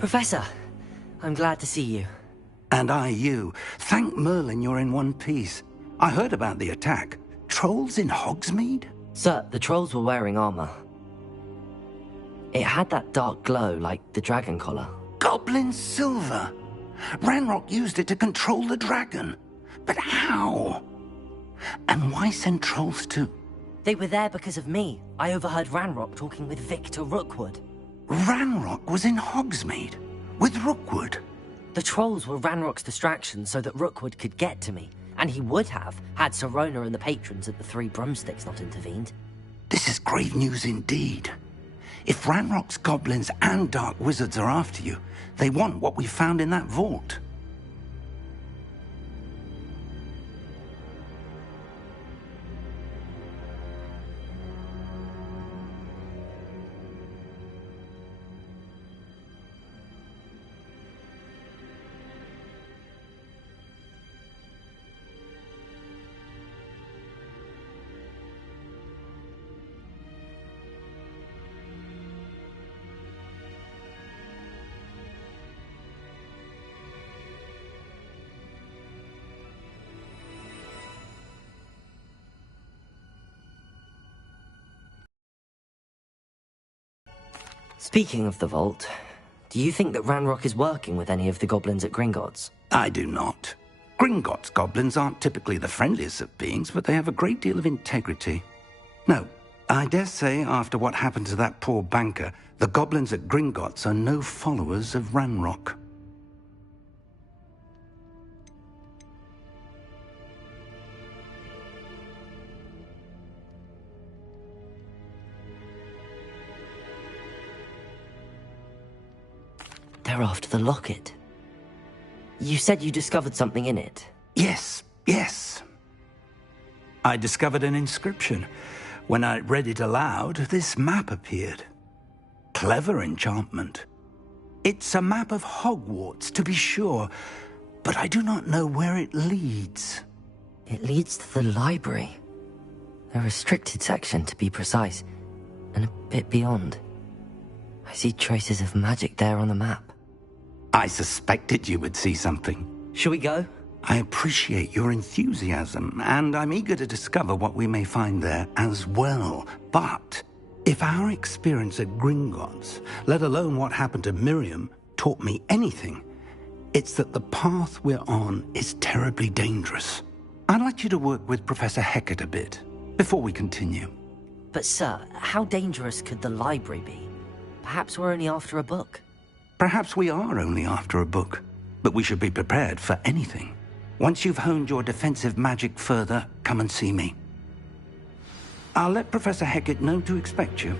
Professor, I'm glad to see you. And I you. Thank Merlin you're in one piece. I heard about the attack. Trolls in Hogsmeade? Sir, the trolls were wearing armor. It had that dark glow like the dragon collar. Goblin silver! Ranrock used it to control the dragon. But how? And why send trolls too? They were there because of me. I overheard Ranrock talking with Victor Rookwood. Ranrock was in Hogsmeade? With Rookwood? The trolls were Ranrock's distraction so that Rookwood could get to me. And he would have, had Sirona and the patrons at the Three Broomsticks not intervened. This is grave news indeed. If Ranrock's goblins and dark wizards are after you, they want what we found in that vault. Speaking of the vault, do you think that Ranrock is working with any of the goblins at Gringotts? I do not. Gringotts goblins aren't typically the friendliest of beings, but they have a great deal of integrity. No, I dare say after what happened to that poor banker, the goblins at Gringotts are no followers of Ranrock. They're after the locket. You said you discovered something in it. Yes. I discovered an inscription. When I read it aloud, this map appeared. Clever enchantment. It's a map of Hogwarts, to be sure, but I do not know where it leads. It leads to the library. A restricted section, to be precise, and a bit beyond. I see traces of magic there on the map. I suspected you would see something. Shall we go? I appreciate your enthusiasm, and I'm eager to discover what we may find there as well. But if our experience at Gringotts, let alone what happened to Miriam, taught me anything, it's that the path we're on is terribly dangerous. I'd like you to work with Professor Hecat a bit before we continue. But sir, how dangerous could the library be? Perhaps we're only after a book. Perhaps we are only after a book, but we should be prepared for anything. Once you've honed your defensive magic further, come and see me. I'll let Professor Hecat know to expect you.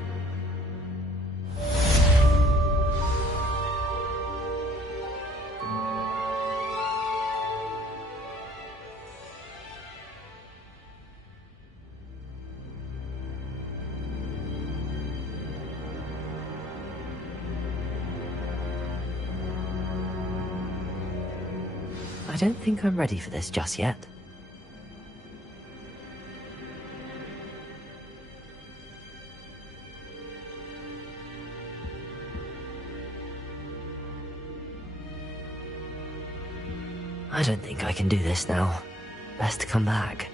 I don't think I'm ready for this just yet. I don't think I can do this now. Best to come back.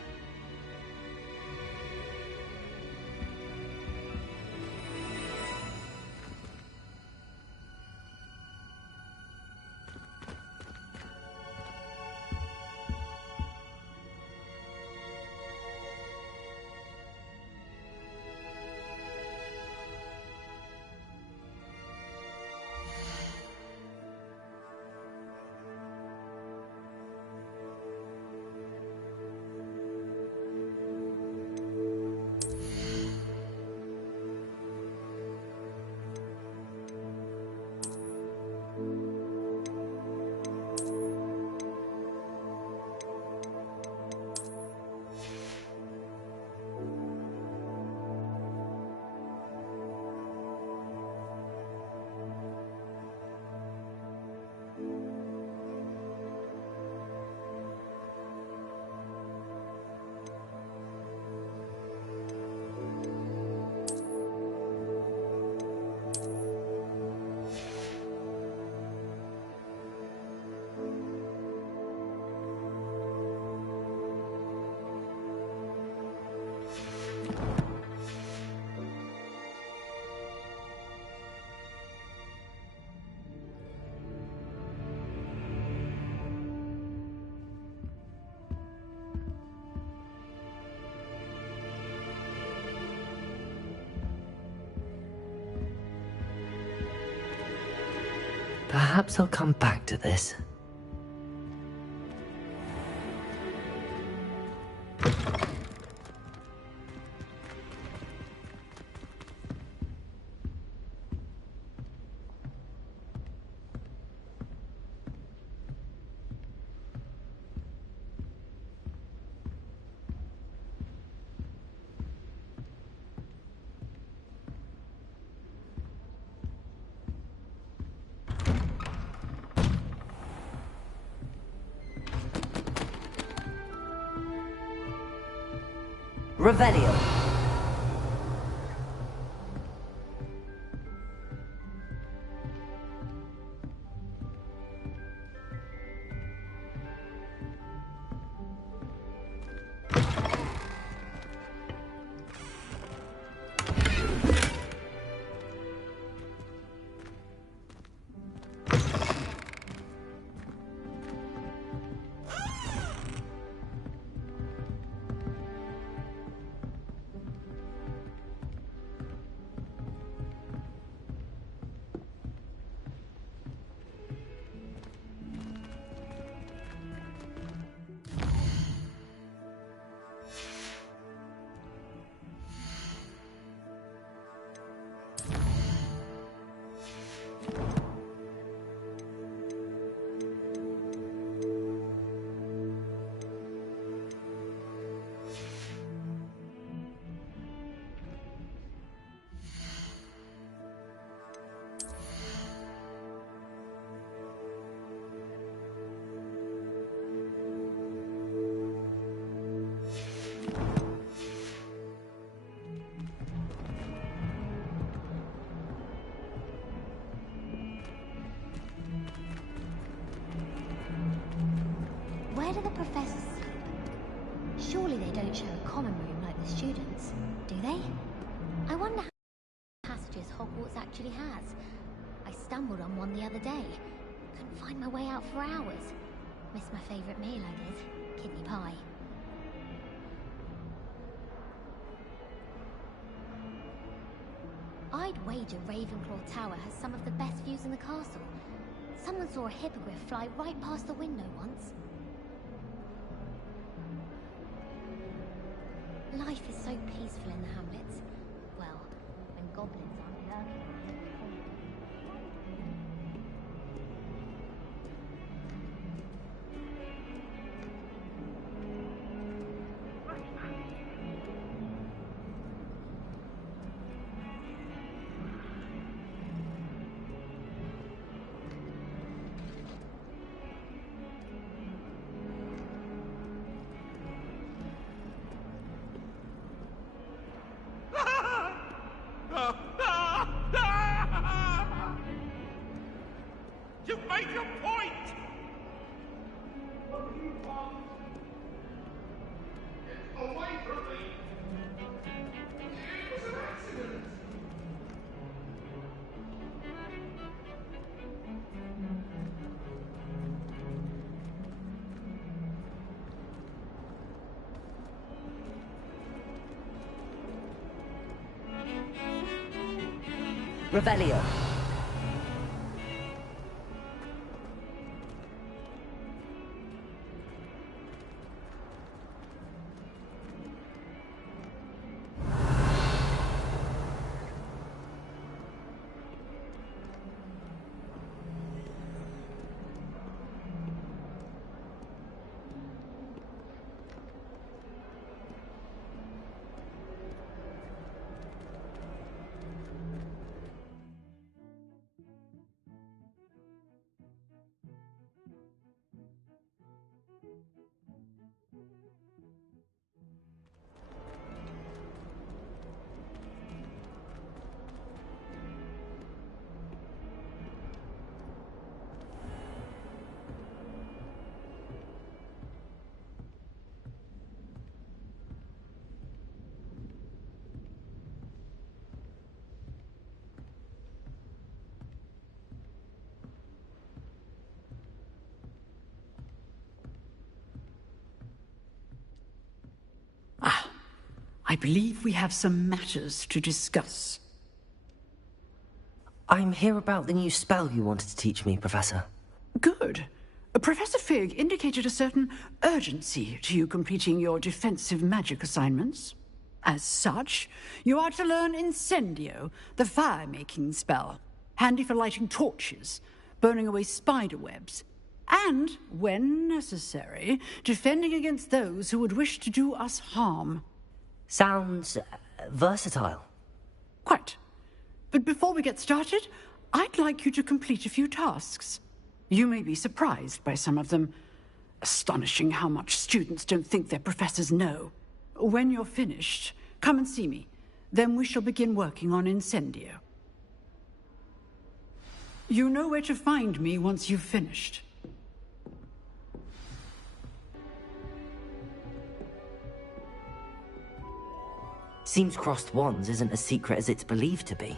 Perhaps I'll come back to this. Revelio. Where do the professors sleep? Surely they don't share a common room like the students, do they? I wonder how many passages Hogwarts actually has. I stumbled on one the other day. Couldn't find my way out for hours. Missed my favourite meal, I did. Kidney pie. I'd wager Ravenclaw Tower has some of the best views in the castle. Someone saw a hippogriff fly right past the window once. Life is so peaceful in the hamlets. Well, when goblins aren't lurking. You've made your point! What do you want? Get away from me! It was an accident! Revelio. I believe we have some matters to discuss. I'm here about the new spell you wanted to teach me, Professor. Good. Professor Fig indicated a certain urgency to you completing your defensive magic assignments. As such, you are to learn Incendio, the fire-making spell, handy for lighting torches, burning away spider webs, and, when necessary, defending against those who would wish to do us harm. Sounds versatile. Quite. But before we get started, I'd like you to complete a few tasks. You may be surprised by some of them. Astonishing how much students don't think their professors know. When you're finished, come and see me. Then we shall begin working on Incendio. You know where to find me once you've finished. Seems crossed wands isn't as secret as it's believed to be.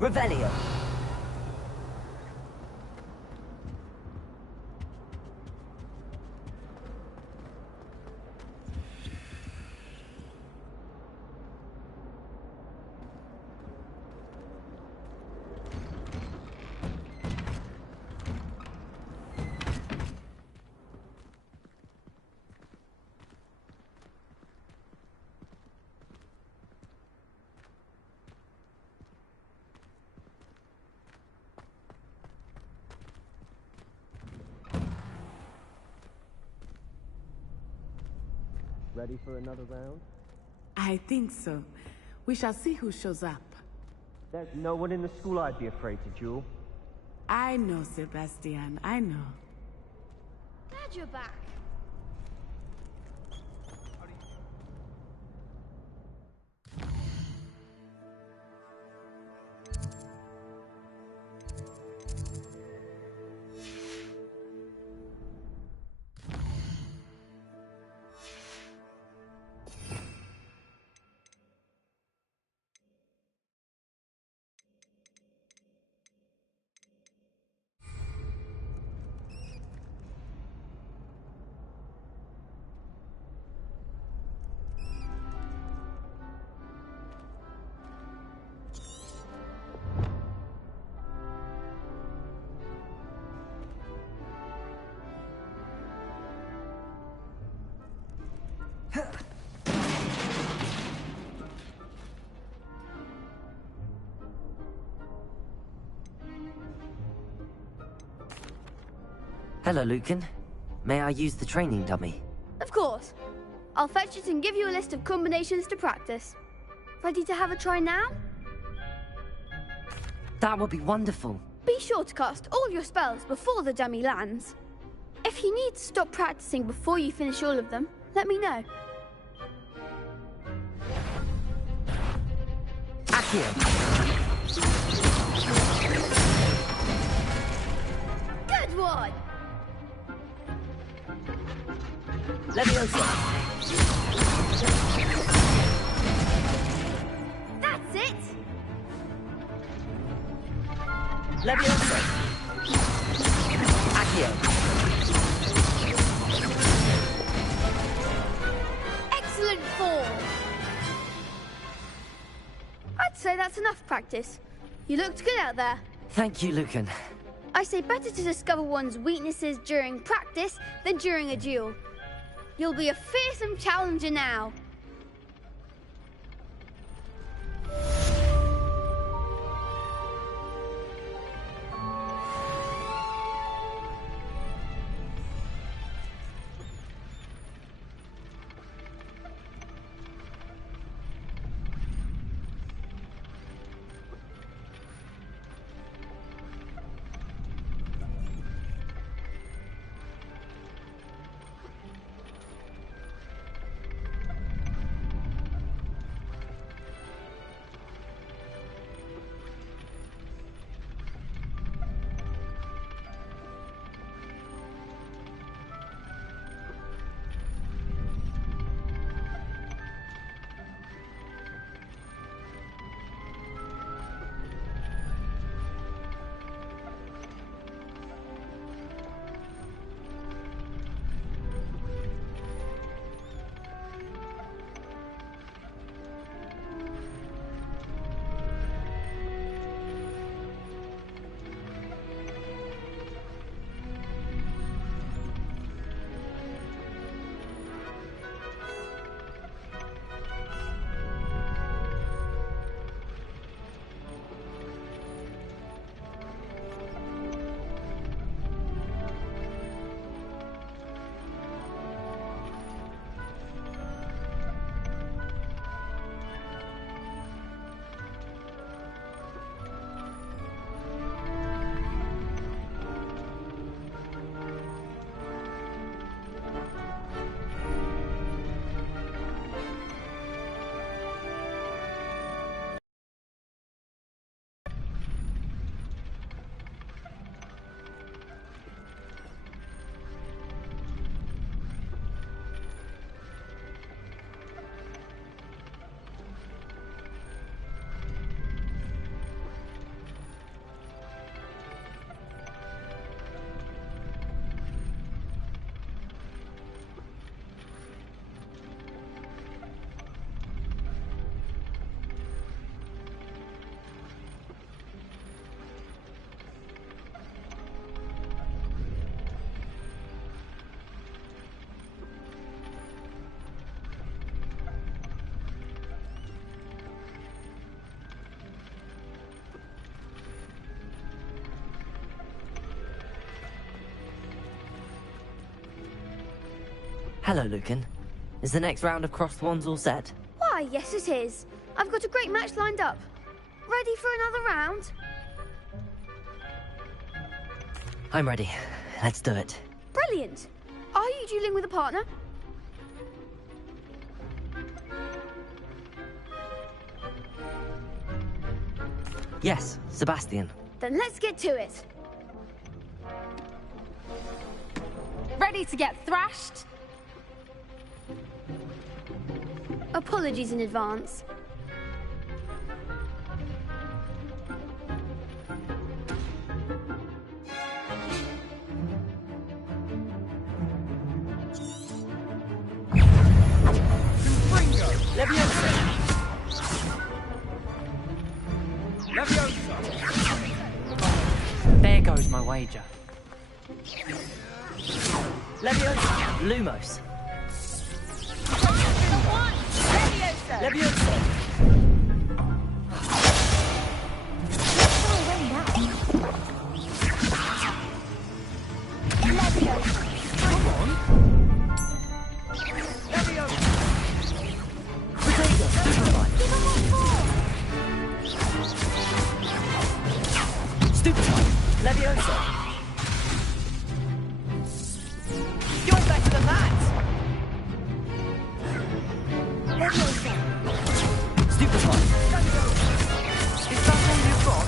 Revelio. Ready for another round? I think so. We shall see who shows up. There's no one in the school I'd be afraid to duel. I know, Sebastian, I know. Glad you're back. Hello, Lucan. May I use the training dummy? Of course. I'll fetch it and give you a list of combinations to practice. Ready to have a try now? That would be wonderful. Be sure to cast all your spells before the dummy lands. If you need to stop practicing before you finish all of them, let me know. Accio! Good one! Leviosa! That's it! Leviosa! Accio! Excellent form! I'd say that's enough practice. You looked good out there. Thank you, Lucan. I say better to discover one's weaknesses during practice than during a duel. You'll be a fearsome challenger now. Hello, Lucan. Is the next round of Crossed Wands all set? Why, yes it is. I've got a great match lined up. Ready for another round? I'm ready. Let's do it. Brilliant. Are you dueling with a partner? Yes, Sebastian. Then let's get to it. Ready to get thrashed? Apologies in advance. Leviosa! Leviosa! There goes my wager. Leviosa! Lumos! Leviosa! Come on! Leviosa! Potato! Stupefy! Leviosa! You're better than that! Leviosa! Stupefy! Is that all you've got?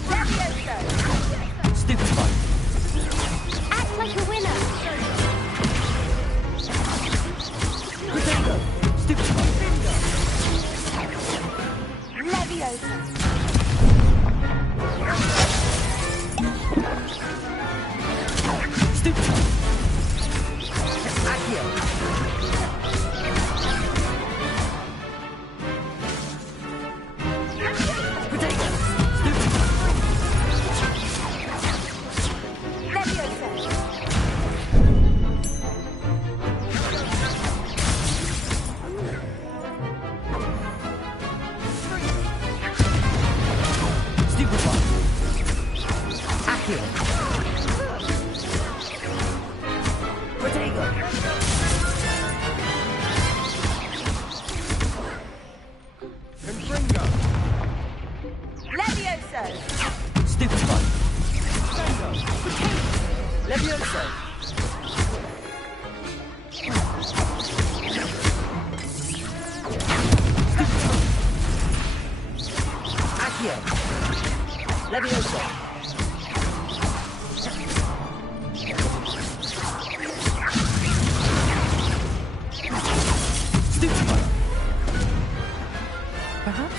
Leviosa!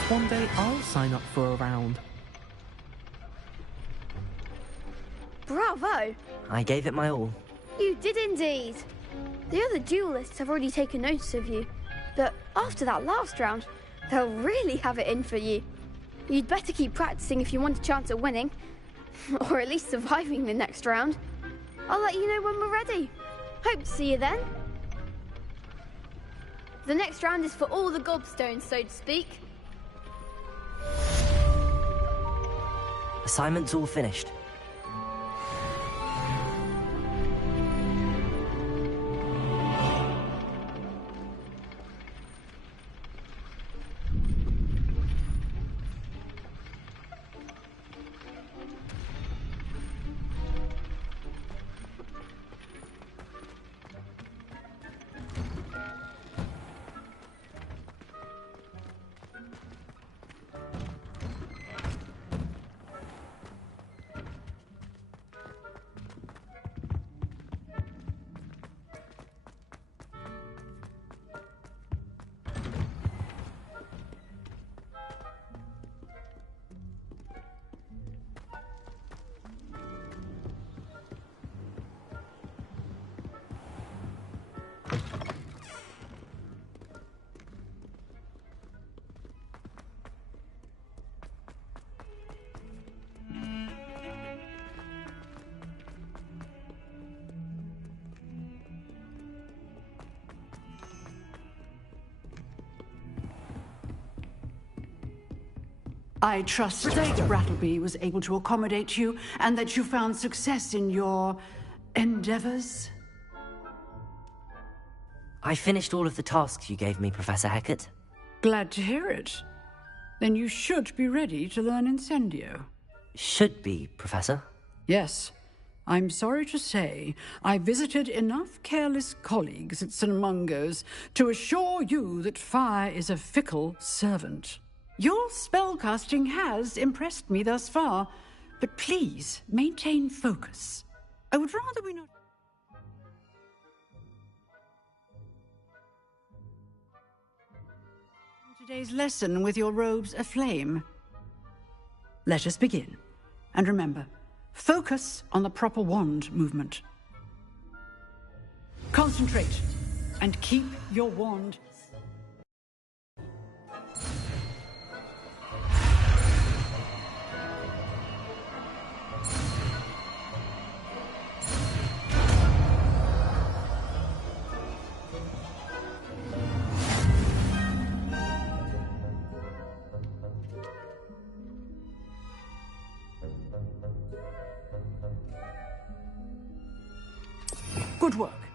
one day I'll sign up for a round. Bravo! I gave it my all. You did indeed. The other duelists have already taken notice of you, but after that last round, they'll really have it in for you. You'd better keep practicing if you want a chance at winning, or at least surviving the next round. I'll let you know when we're ready. Hope to see you then. The next round is for all the gobstones, so to speak. Assignment's all finished. I trust that Brattleby was able to accommodate you and that you found success in your endeavors. I finished all of the tasks you gave me, Professor Hecat. Glad to hear it. Then you should be ready to learn Incendio. Should be, Professor. Yes. I'm sorry to say, I visited enough careless colleagues at St. Mungo's to assure you that fire is a fickle servant. Your spellcasting has impressed me thus far, but please maintain focus. I would rather we not... Today's lesson with your robes aflame. Let us begin. And remember, focus on the proper wand movement. Concentrate and keep your wand. Good work.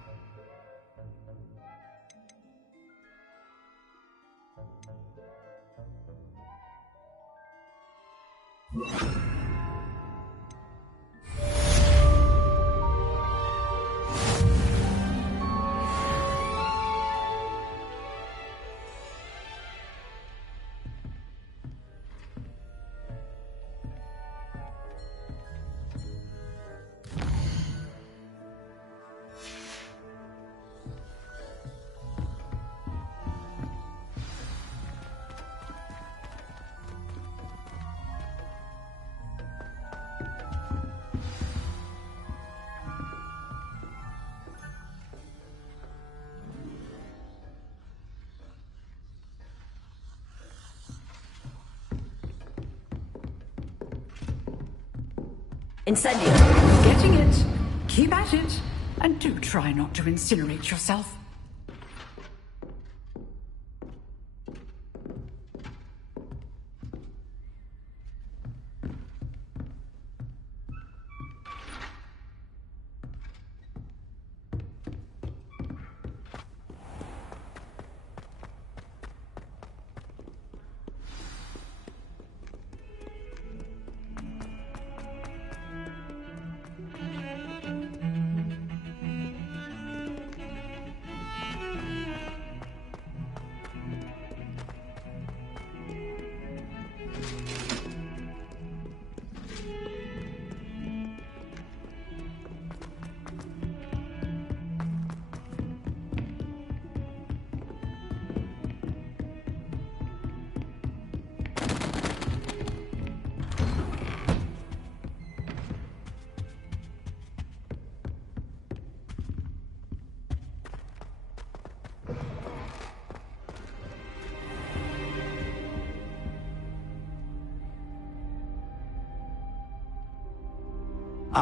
Incendio! Getting it. Keep at it. And do try not to incinerate yourself.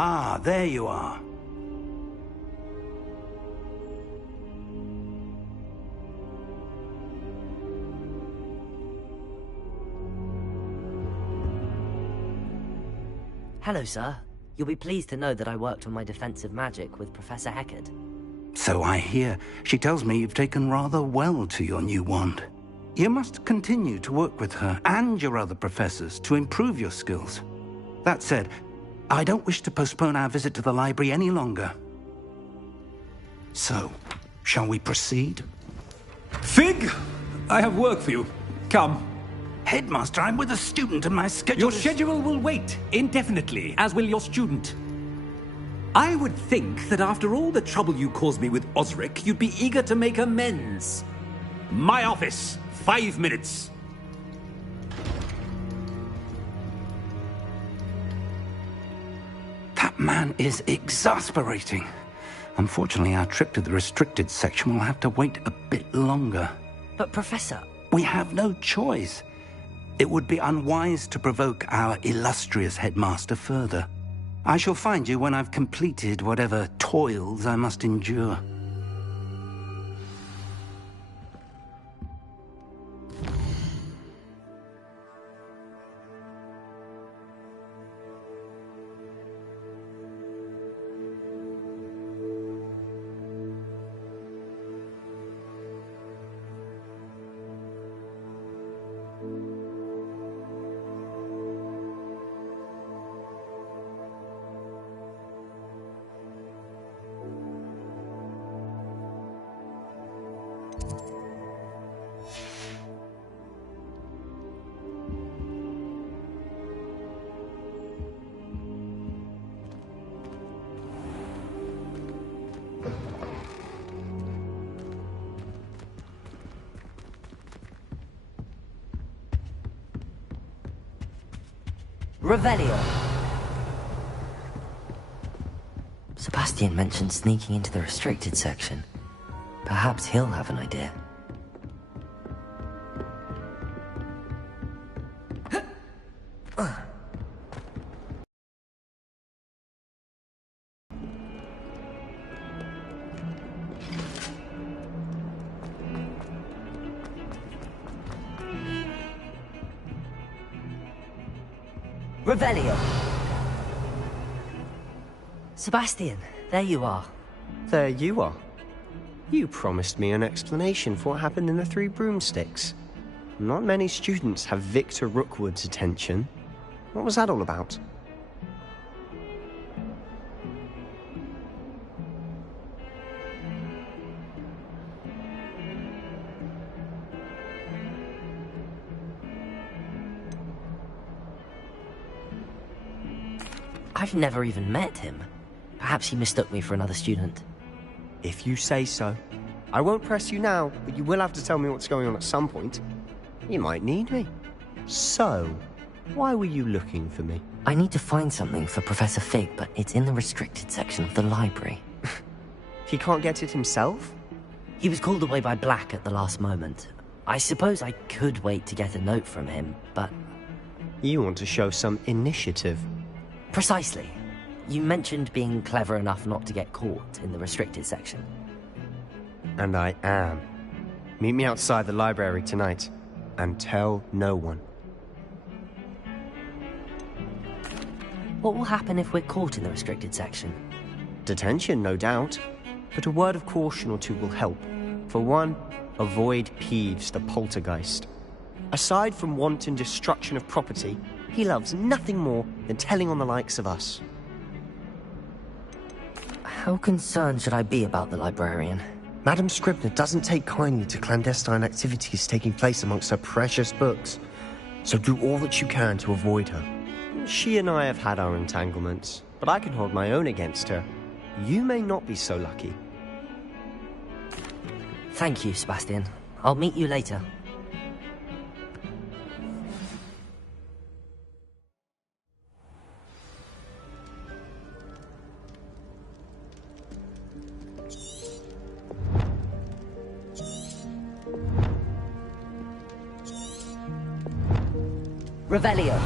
Ah, there you are. Hello, sir. You'll be pleased to know that I worked on my defensive magic with Professor Heckard. So I hear. She tells me you've taken rather well to your new wand. You must continue to work with her and your other professors to improve your skills. That said, I don't wish to postpone our visit to the library any longer. So, shall we proceed? Fig! I have work for you. Come. Headmaster, I'm with a student and my schedule Your schedule will wait indefinitely, as will your student. I would think that after all the trouble you caused me with Osric, you'd be eager to make amends. My office, 5 minutes. That man is exasperating. Unfortunately, our trip to the restricted section will have to wait a bit longer. But, Professor... We have no choice. It would be unwise to provoke our illustrious headmaster further. I shall find you when I've completed whatever toils I must endure. Revelio! Sebastian mentioned sneaking into the restricted section. Perhaps he'll have an idea. Revelio! Sebastian, there you are. There you are. You promised me an explanation for what happened in the Three Broomsticks. Not many students have Victor Rookwood's attention. What was that all about? I've never even met him. Perhaps he mistook me for another student. If you say so. I won't press you now, but you will have to tell me what's going on at some point. You might need me. So, why were you looking for me? I need to find something for Professor Fig, but it's in the restricted section of the library. He can't get it himself? He was called away by Black at the last moment. I suppose I could wait to get a note from him, but... You want to show some initiative. Precisely. You mentioned being clever enough not to get caught in the restricted section. And I am. Meet me outside the library tonight, and tell no one. What will happen if we're caught in the restricted section? Detention, no doubt. But a word of caution or two will help. For one, avoid Peeves the poltergeist. Aside from wanton destruction of property, he loves nothing more than telling on the likes of us. How concerned should I be about the librarian? Madame Scribner doesn't take kindly to clandestine activities taking place amongst her precious books, so do all that you can to avoid her. She and I have had our entanglements, but I can hold my own against her. You may not be so lucky. Thank you, Sebastian. I'll meet you later. Revelio.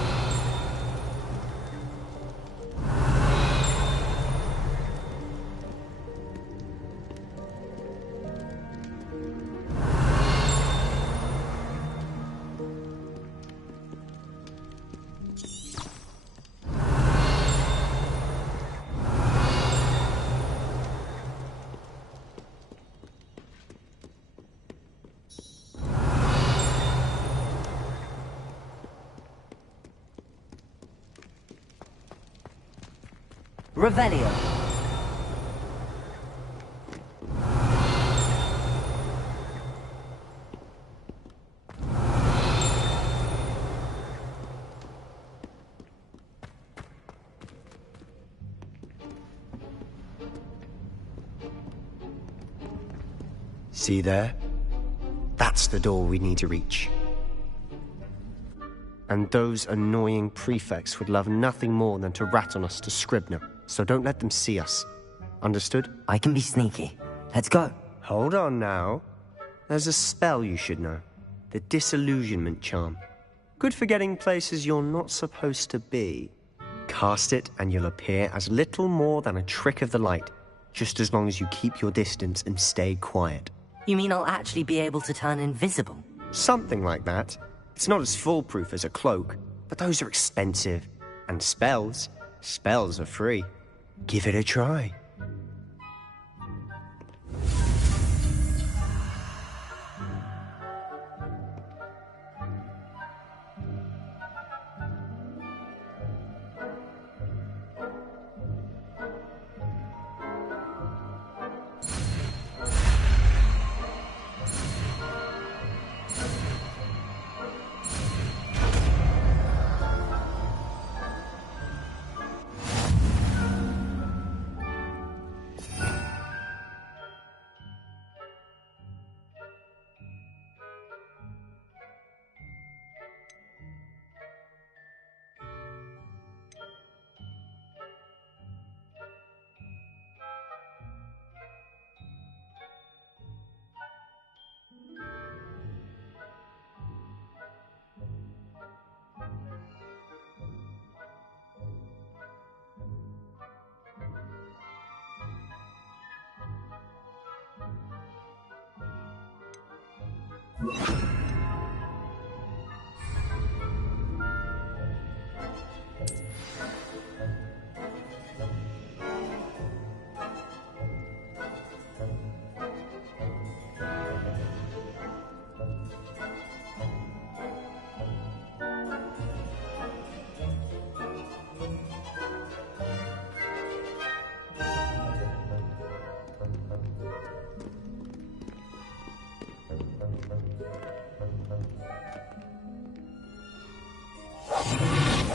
Revelio. See there? That's the door we need to reach. And those annoying prefects would love nothing more than to rat on us to Scribner, so don't let them see us. Understood? I can be sneaky. Let's go. Hold on now. There's a spell you should know. The Disillusionment Charm. Good for getting places you're not supposed to be. Cast it and you'll appear as little more than a trick of the light, just as long as you keep your distance and stay quiet. You mean I'll actually be able to turn invisible? Something like that. It's not as foolproof as a cloak, but those are expensive. And spells are free. Give it a try.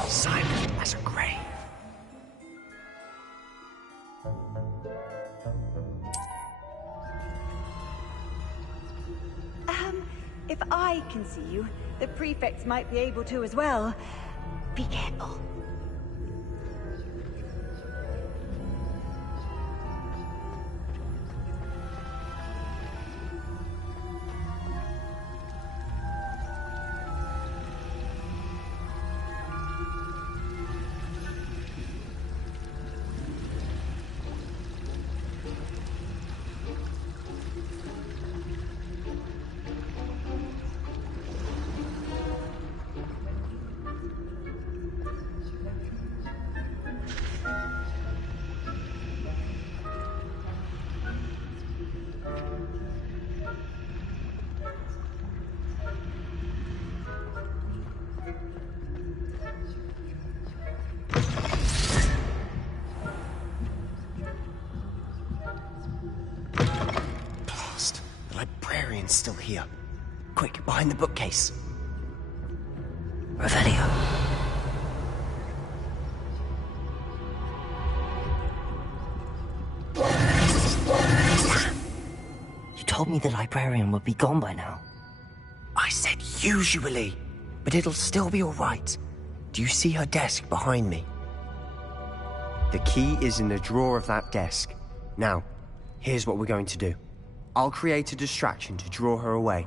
Silent as a grave. If I can see you, the prefects might be able to as well. Be careful. Still here. Quick, behind the bookcase. Revelio. You told me the librarian would be gone by now. I said usually, but it'll still be all right. Do you see her desk behind me? The key is in the drawer of that desk. Now, here's what we're going to do. I'll create a distraction to draw her away.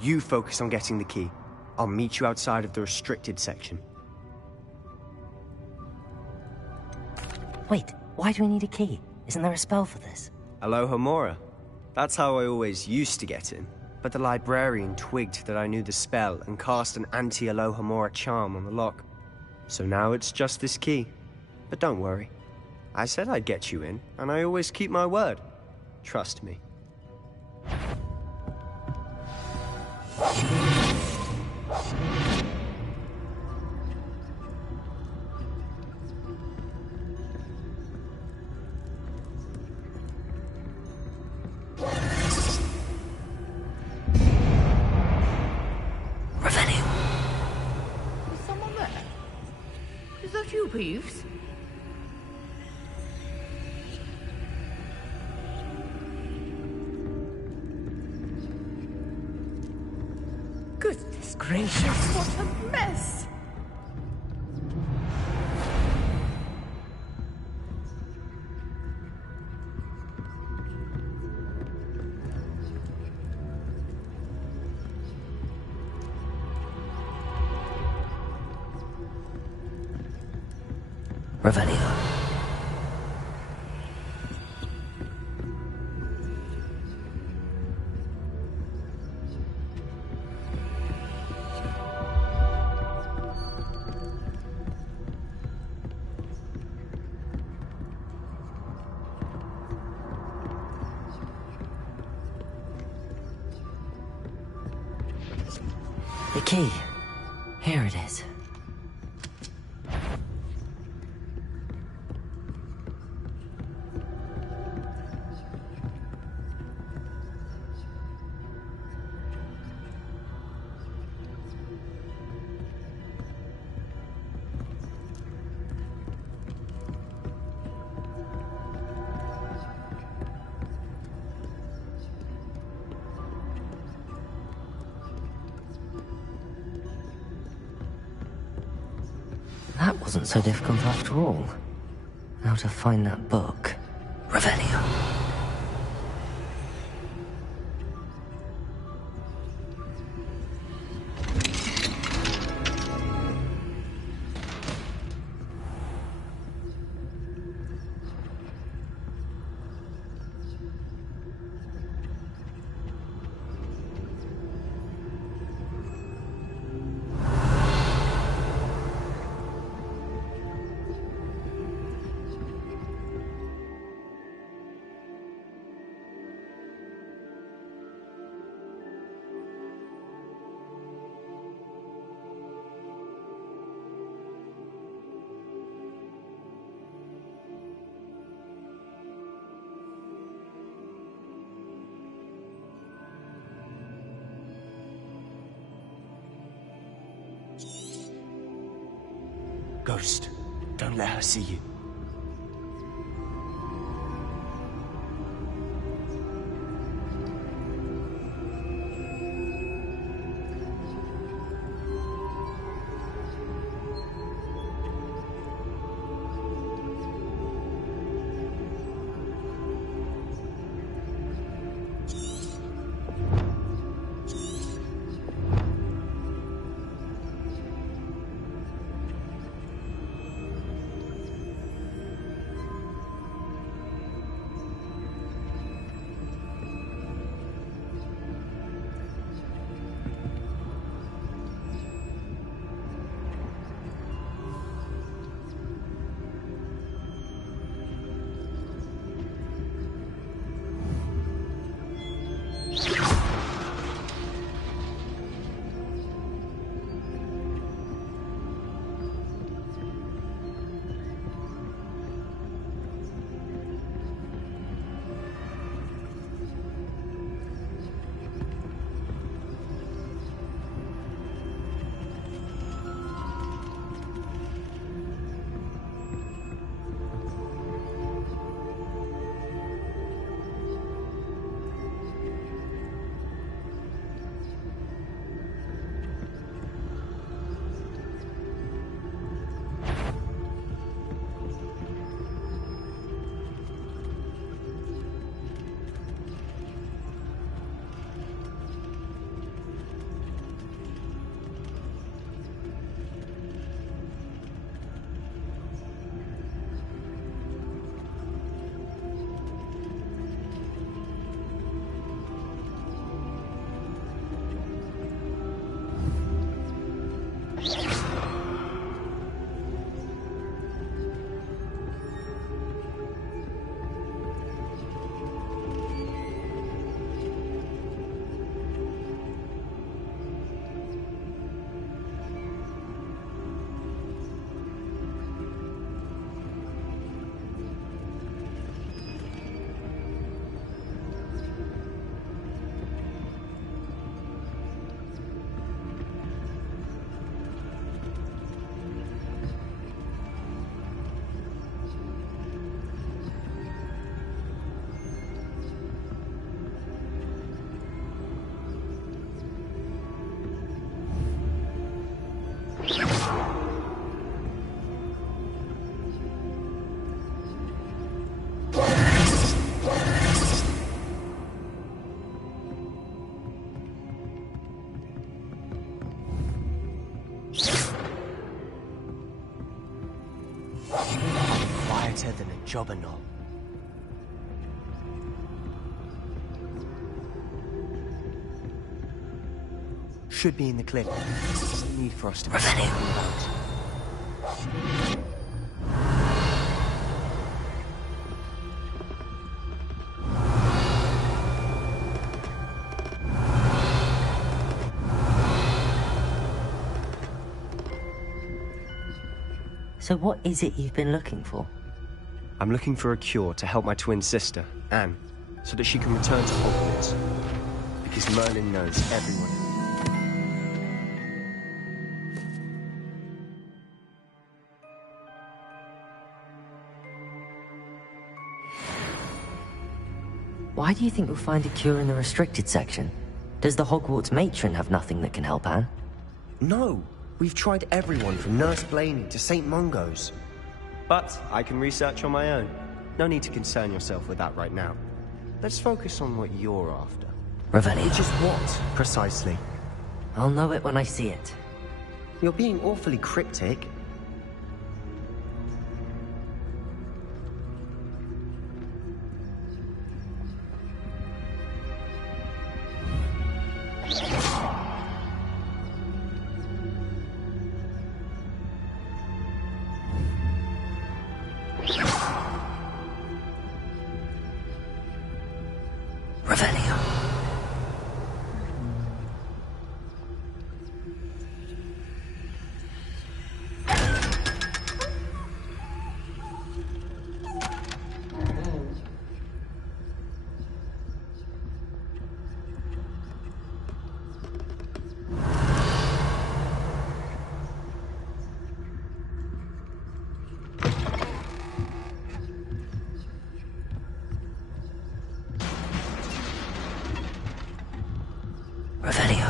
You focus on getting the key. I'll meet you outside of the restricted section. Wait, why do we need a key? Isn't there a spell for this? Alohomora. That's how I always used to get in. But the librarian twigged that I knew the spell and cast an anti-Alohomora charm on the lock. So now it's just this key. But don't worry. I said I'd get you in, and I always keep my word. Trust me. approves. Goodness gracious, what a mess! Revelio. The key. Here it is. That wasn't so difficult after all. Now to find that book. Revelio. Ghost, don't let her see you. Quieter than a jobberknoll. Should be in the cliff. There's no need for us to be Revenue. So what is it you've been looking for? I'm looking for a cure to help my twin sister, Anne, so that she can return to Hogwarts. Because Merlin knows everyone. Why do you think you'll find a cure in the restricted section? Does the Hogwarts matron have nothing that can help Anne? No! We've tried everyone from Nurse Blaney to St. Mungo's. But I can research on my own. No need to concern yourself with that right now. Let's focus on what you're after. Revelio. Which is what, precisely? I'll know it when I see it. You're being awfully cryptic. Revelio. Revelio.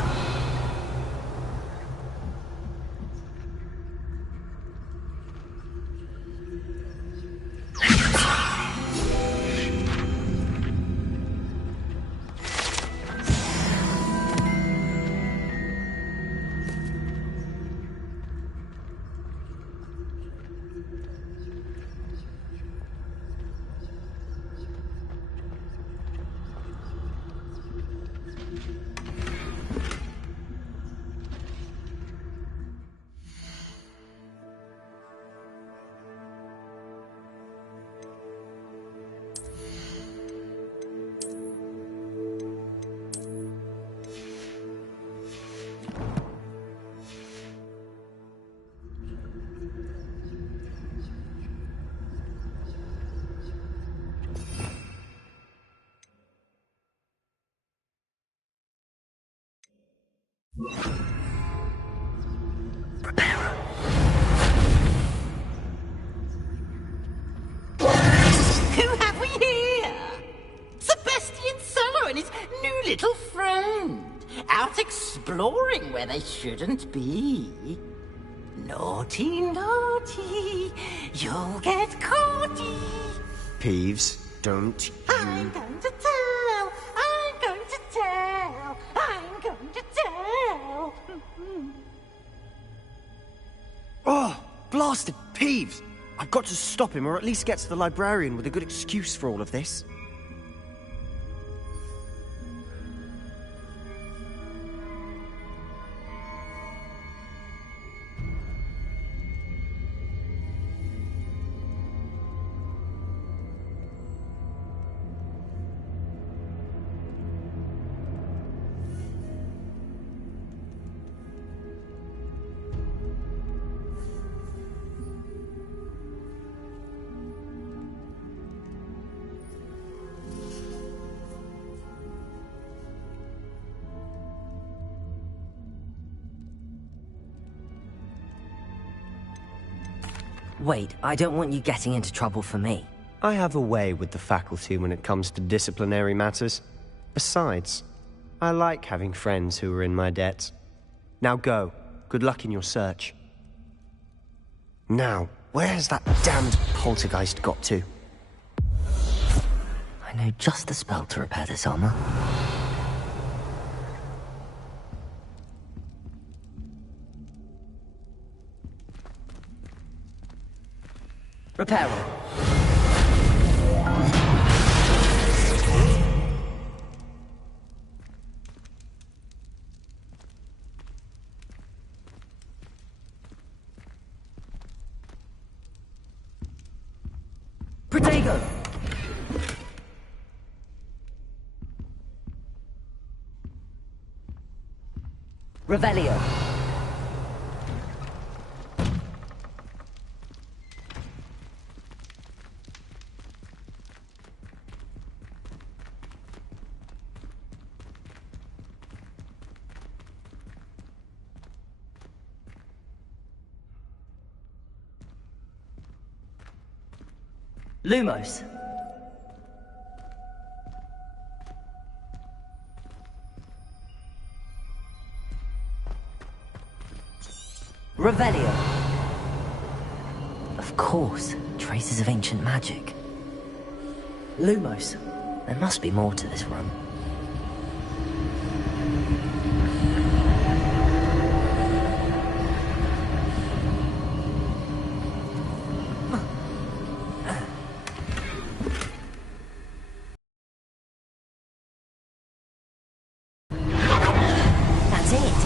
Who have we here? Sebastian Sallow and his new little friend. Out exploring where they shouldn't be. Naughty, naughty. You'll get caughty. Peeves, don't you... I'm going to tell. I'm going to tell. I'm going to tell. Oh, blasted Peeves! I've got to stop him, or at least get to the librarian with a good excuse for all of this. Wait, I don't want you getting into trouble for me. I have a way with the faculty when it comes to disciplinary matters. Besides, I like having friends who are in my debt. Now go. Good luck in your search. Now, where has that damned poltergeist got to? I know just the spell to repair this armor. Repairer. Protego! Revelio. Lumos. Revelio. Of course, traces of ancient magic. Lumos. There must be more to this run. That's it.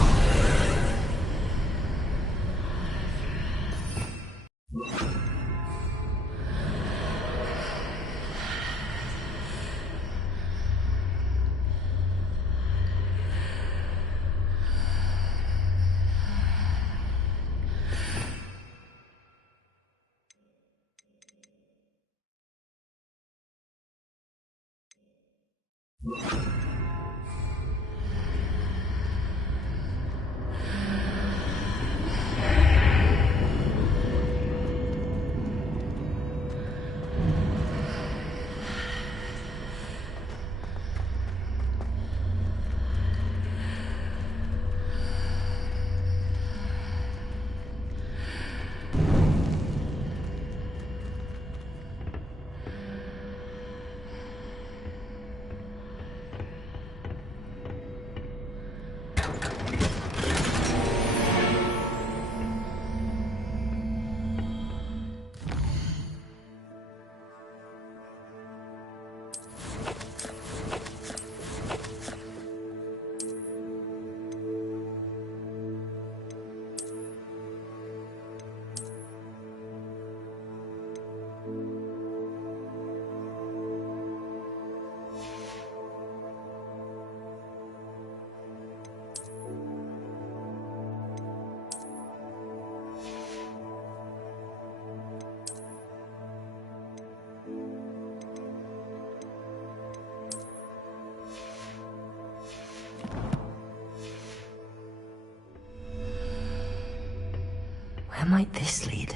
Where might this lead?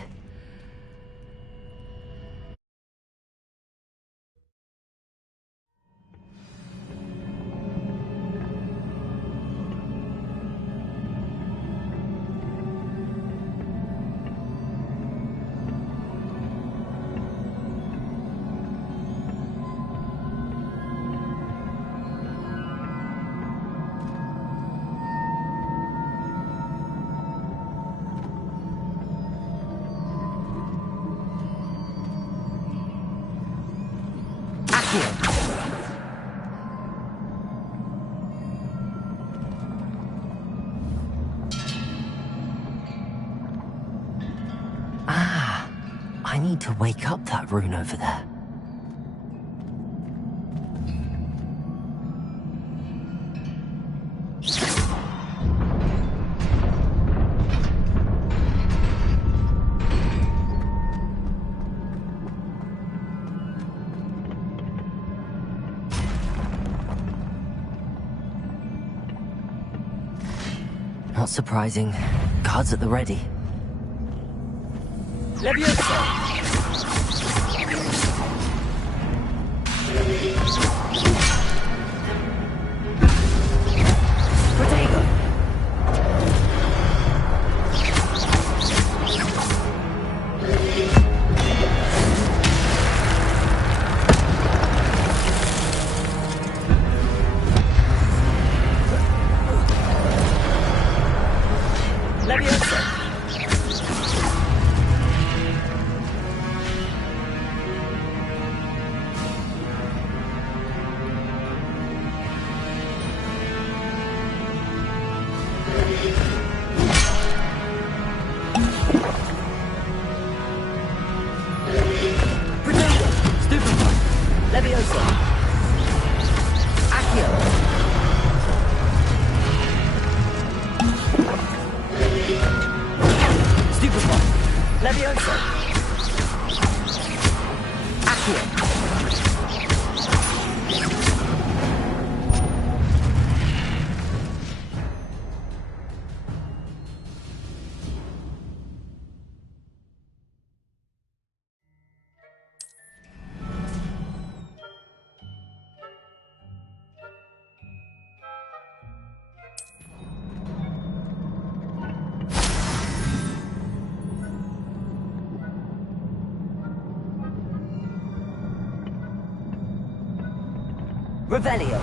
Ah, I need to wake up that rune over there. Not surprising. Guards at the ready. Leviosa! Protego! Leviosa! Accio! Stupefy! Leviosa! Accio! Revelio.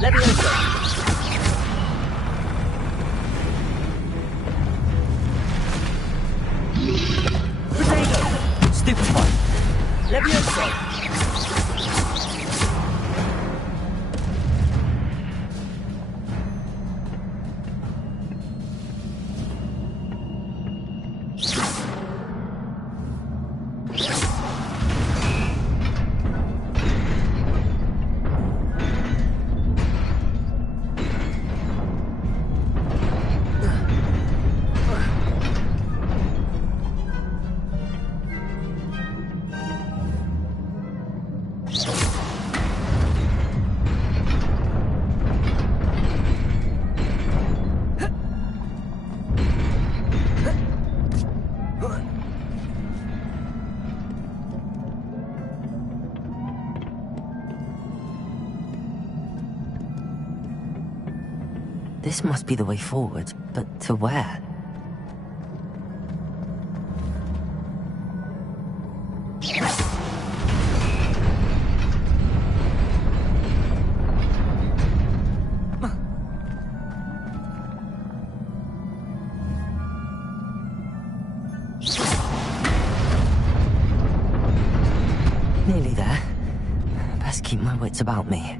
Leviosa. Protego. Stupefy. Leviosa. This must be the way forward, but to where? Nearly there. Best keep my wits about me.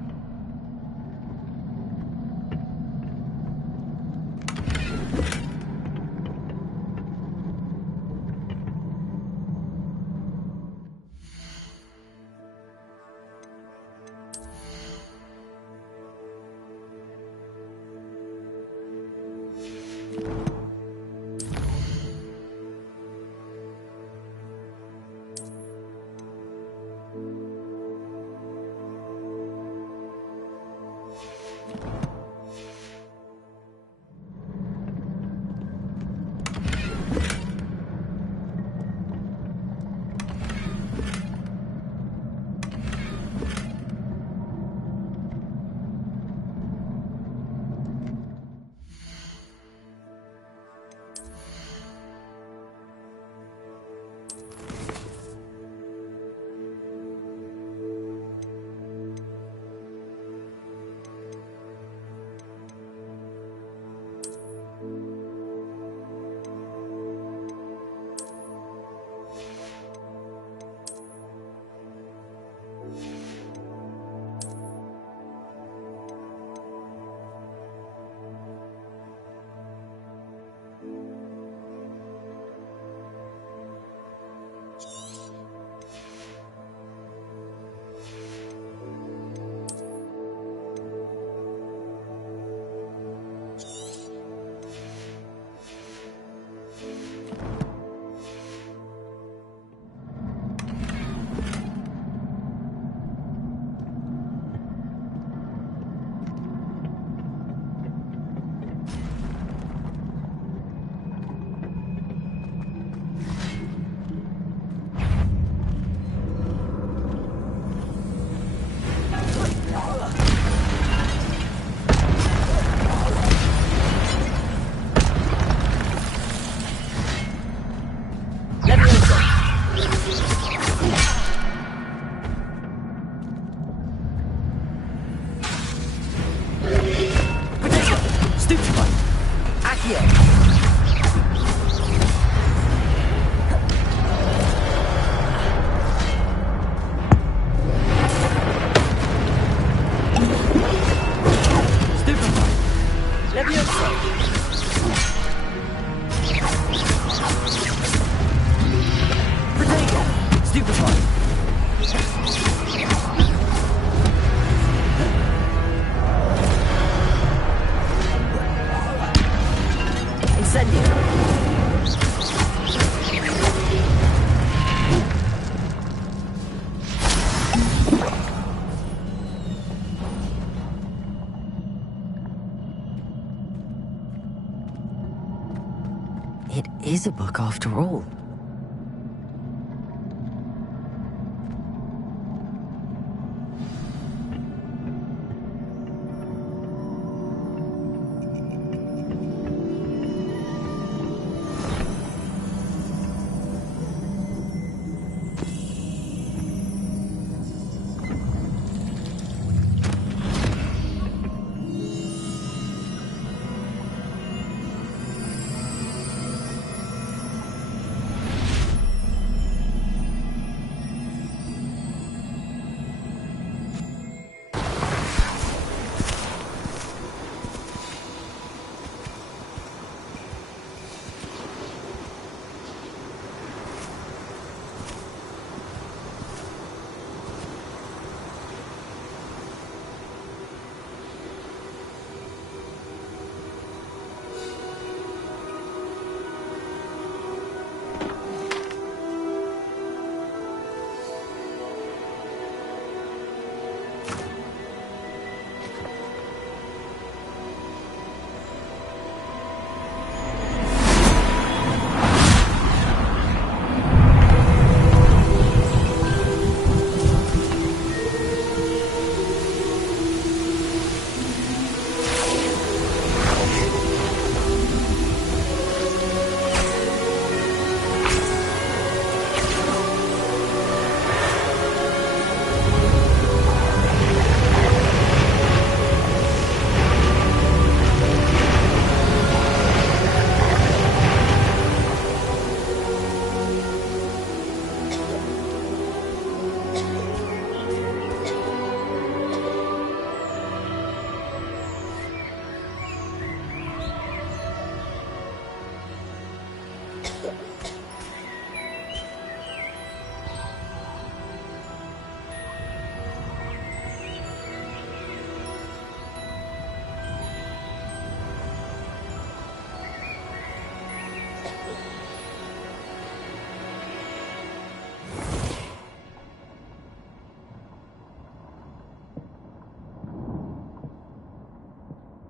Incendio! It is a book after all.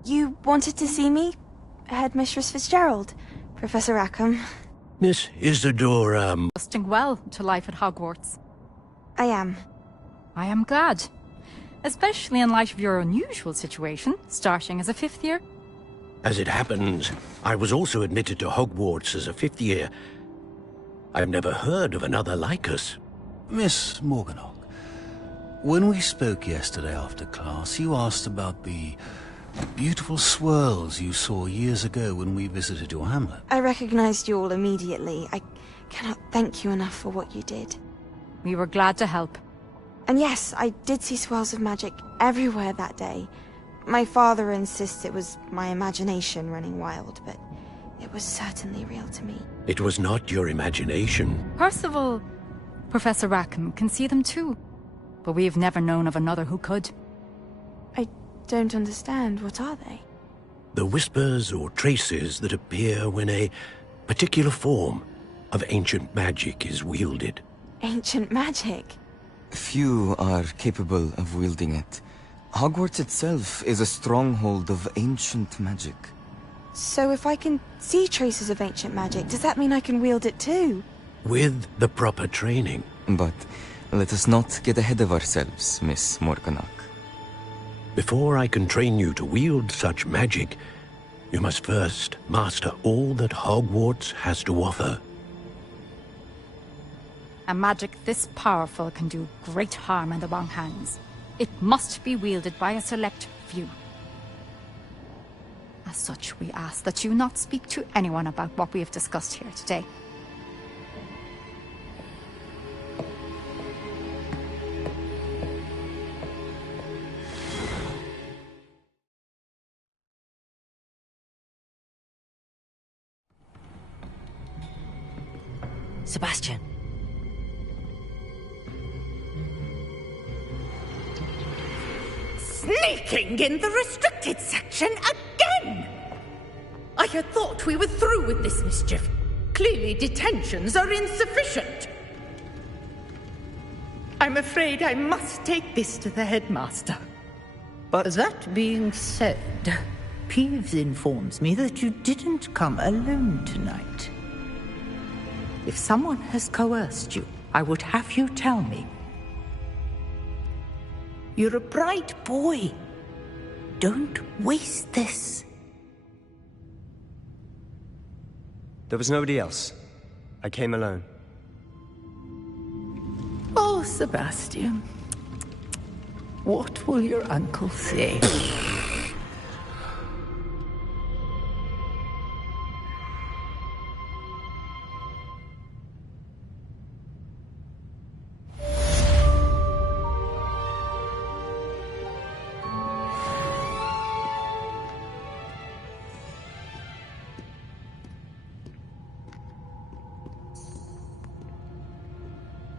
You wanted to see me? Headmistress Fitzgerald? Professor Rackham? Miss Isidore, Adjusting well to life at Hogwarts. I am. I am glad. Especially in light of your unusual situation, starting as a 5th year. As it happens, I was also admitted to Hogwarts as a 5th year. I've never heard of another like us. Miss Morganach, when we spoke yesterday after class, you asked about the beautiful swirls you saw years ago when we visited your hamlet. I recognized you all immediately. I cannot thank you enough for what you did. We were glad to help. And yes, I did see swirls of magic everywhere that day. My father insists it was my imagination running wild, but it was certainly real to me. It was not your imagination. Percival, Professor Rackham can see them too. But we have never known of another who could. I don't understand. What are they? The whispers or traces that appear when a particular form of ancient magic is wielded. Ancient magic? Few are capable of wielding it. Hogwarts itself is a stronghold of ancient magic. So if I can see traces of ancient magic, does that mean I can wield it too? With the proper training. But let us not get ahead of ourselves, Miss Morganach. Before I can train you to wield such magic, you must first master all that Hogwarts has to offer. A magic this powerful can do great harm in the wrong hands. It must be wielded by a select few. As such, we ask that you not speak to anyone about what we have discussed here today. Sebastian. Sneaking in the restricted section again! I had thought we were through with this mischief. Clearly detentions are insufficient. I'm afraid I must take this to the headmaster. But that being said, Peeves informs me that you didn't come alone tonight. If someone has coerced you, I would have you tell me. You're a bright boy. Don't waste this. There was nobody else. I came alone. Oh, Sebastian. What will your uncle say?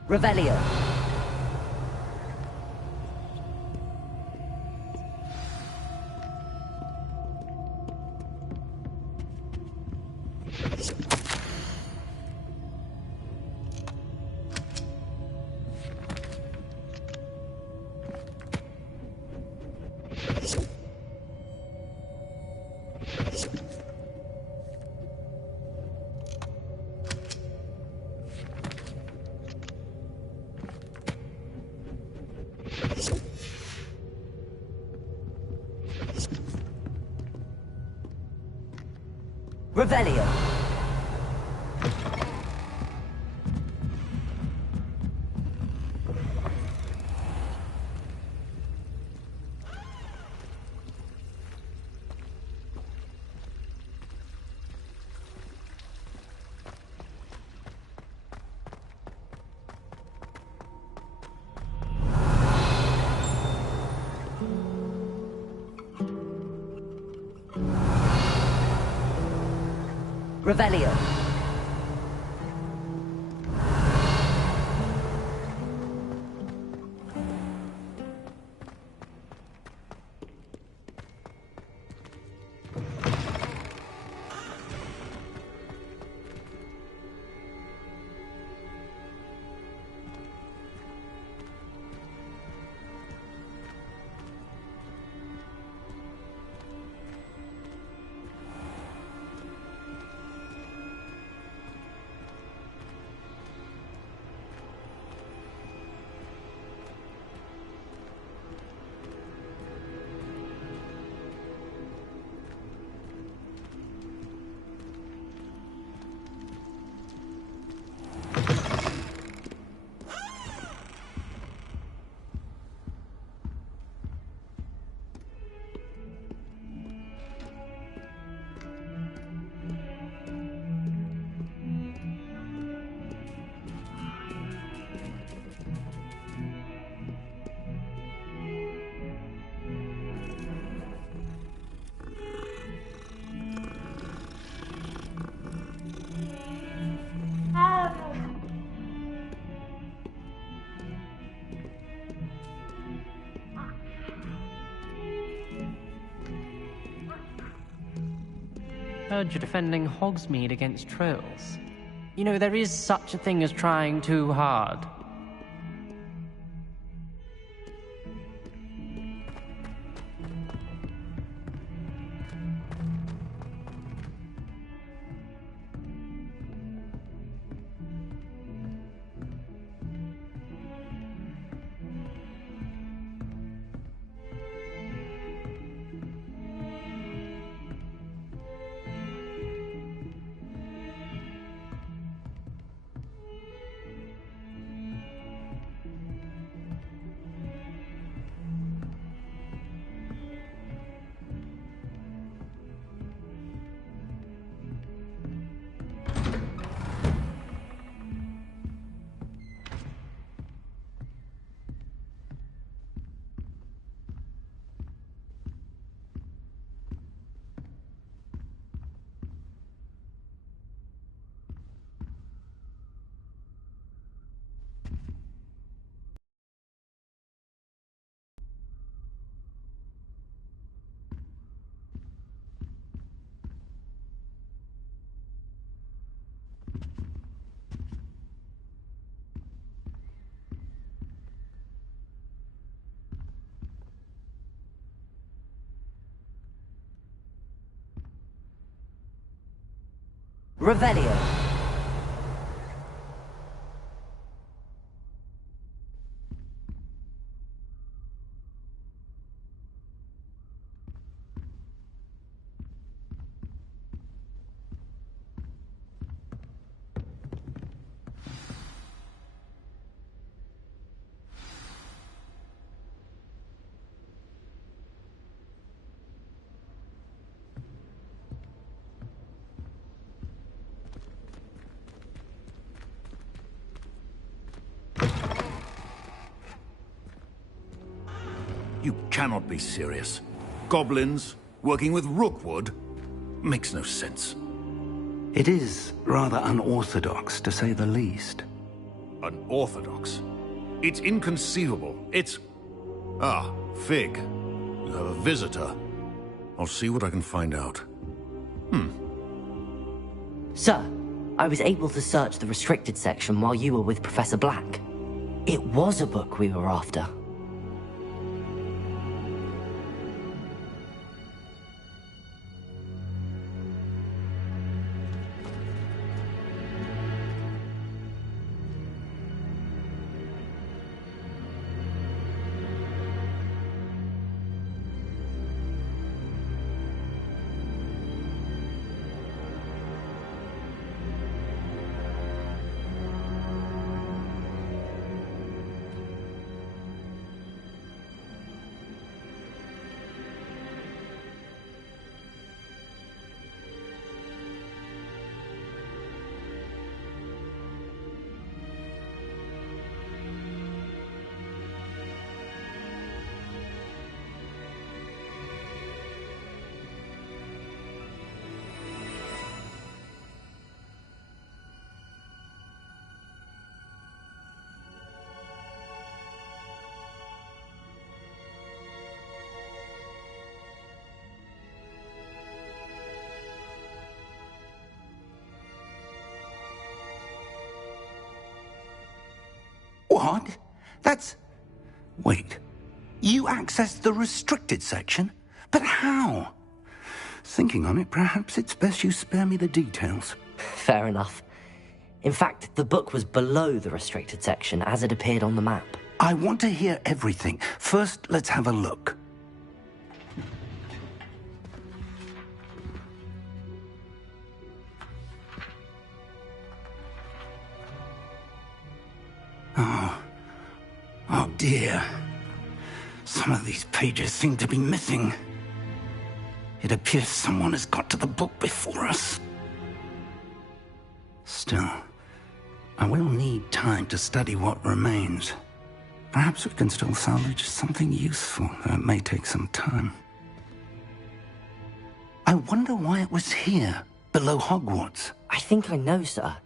Revelio. Revelio. Revelio. Heard you're defending Hogsmeade against trolls. You know, there is such a thing as trying too hard. Revelio. You cannot be serious. Goblins, working with Rookwood? Makes no sense. It is rather unorthodox, to say the least. Unorthodox? It's inconceivable. It's... Ah, Fig. You have a visitor. I'll see what I can find out. Sir, I was able to search the restricted section while you were with Professor Black. It was a book we were after. What? That's... Wait. You accessed the restricted section? But how? Thinking on it, perhaps it's best you spare me the details. Fair enough. In fact, the book was below the restricted section as it appeared on the map. I want to hear everything. First, let's have a look. Oh dear. Some of these pages seem to be missing. It appears someone has got to the book before us. Still, I will need time to study what remains. Perhaps we can still salvage something useful, though it may take some time. I wonder why it was here, below Hogwarts. I think I know, sir.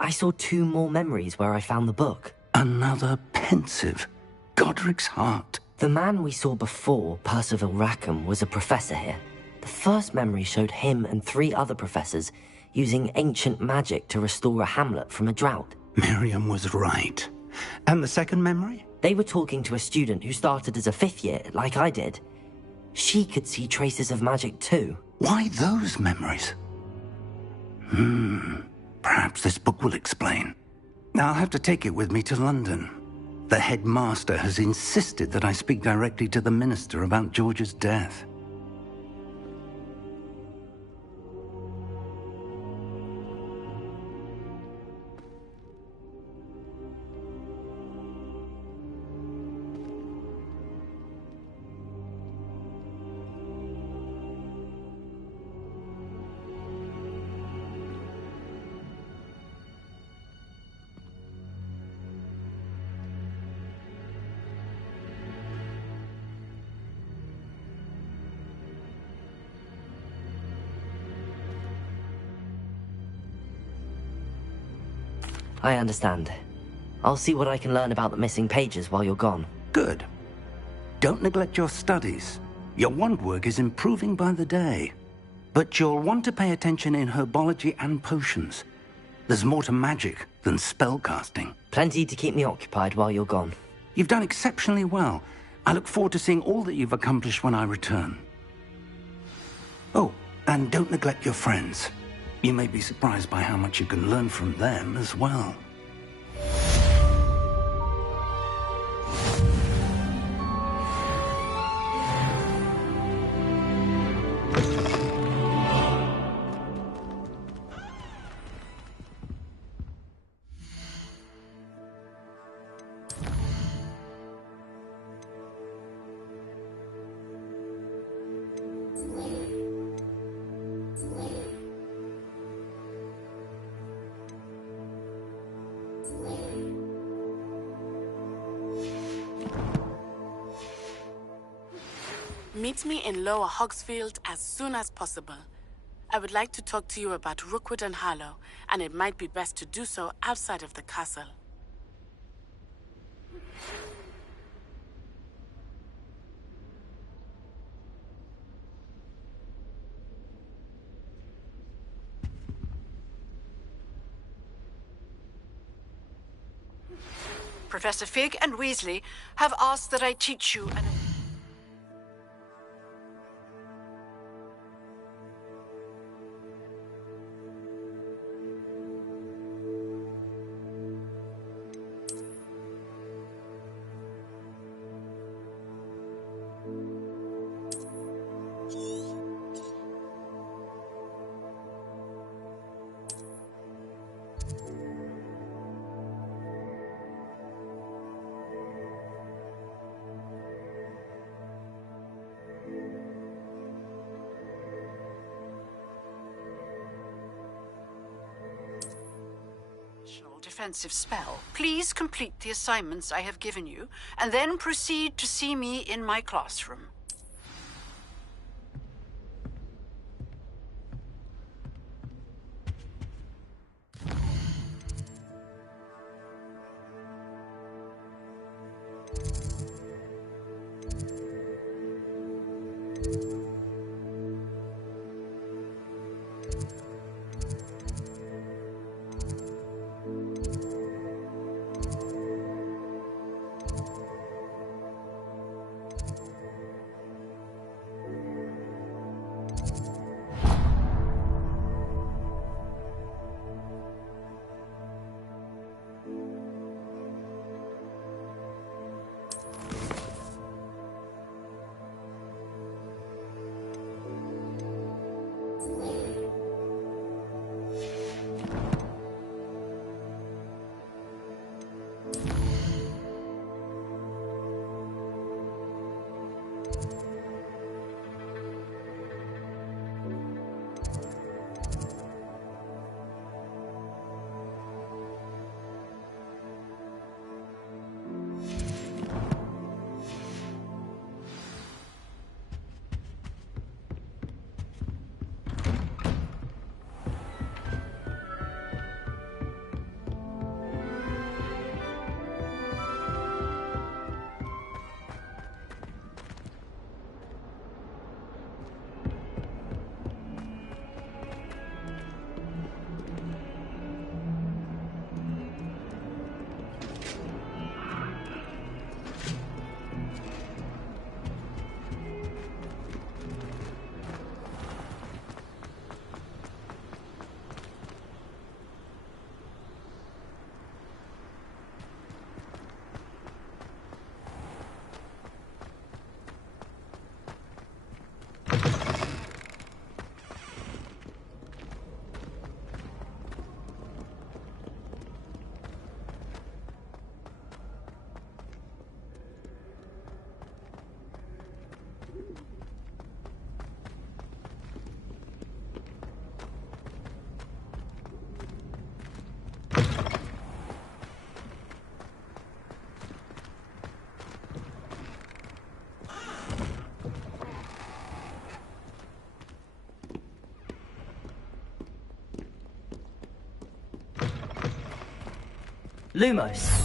I saw 2 more memories where I found the book. Another pensive. Godric's heart. The man we saw before, Percival Rackham, was a professor here. The first memory showed him and 3 other professors using ancient magic to restore a hamlet from a drought. Miriam was right. And the second memory? They were talking to a student who started as a 5th year, like I did. She could see traces of magic too. Why those memories? Perhaps this book will explain. I'll have to take it with me to London. The headmaster has insisted that I speak directly to the minister about George's death. I understand. I'll see what I can learn about the missing pages while you're gone. Good. Don't neglect your studies. Your wand work is improving by the day. But you'll want to pay attention in herbology and potions. There's more to magic than spellcasting. Plenty to keep me occupied while you're gone. You've done exceptionally well. I look forward to seeing all that you've accomplished when I return. Oh, and don't neglect your friends. You may be surprised by how much you can learn from them as well. Meet me in Lower Hogsfield as soon as possible. I would like to talk to you about Rookwood and Harlow, and it might be best to do so outside of the castle. Professor Fig and Weasley have asked that I teach you an... defensive spell. Please complete the assignments I have given you, and then proceed to see me in my classroom. Lumos.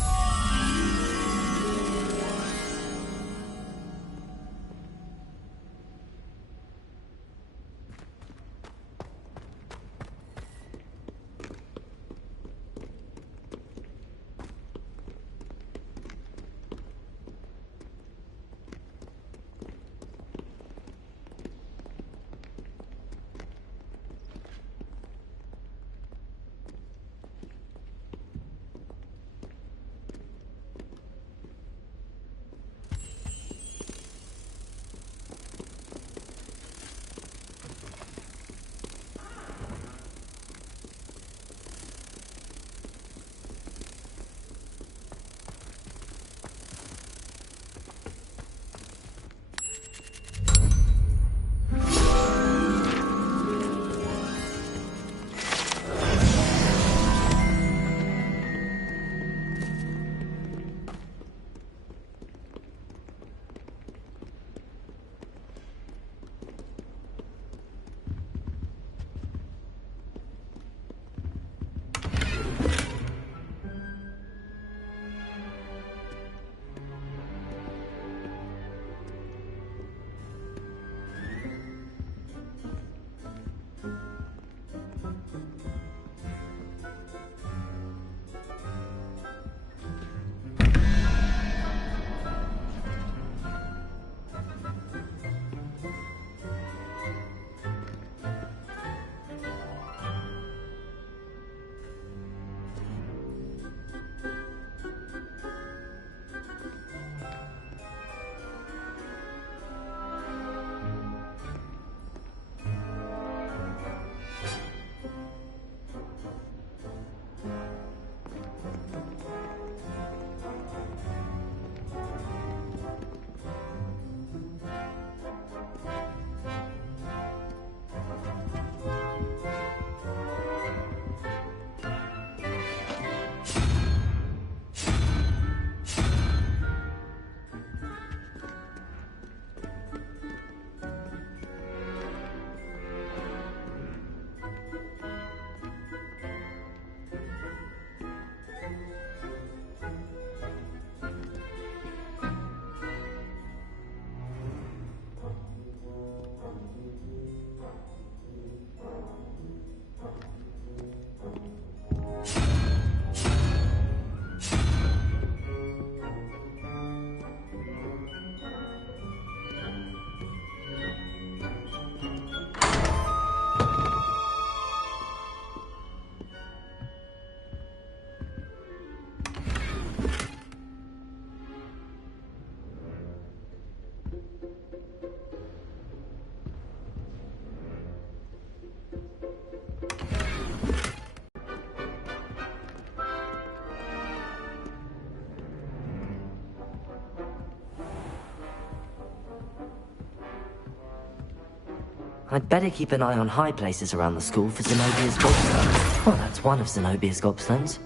I'd better keep an eye on high places around the school for Zenobia's gobstones. Well, that's one of Zenobia's gobstones.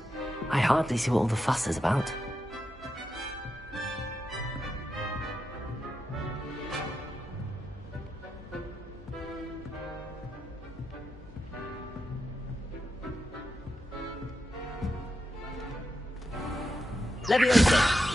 I hardly see what all the fuss is about. Leviosa!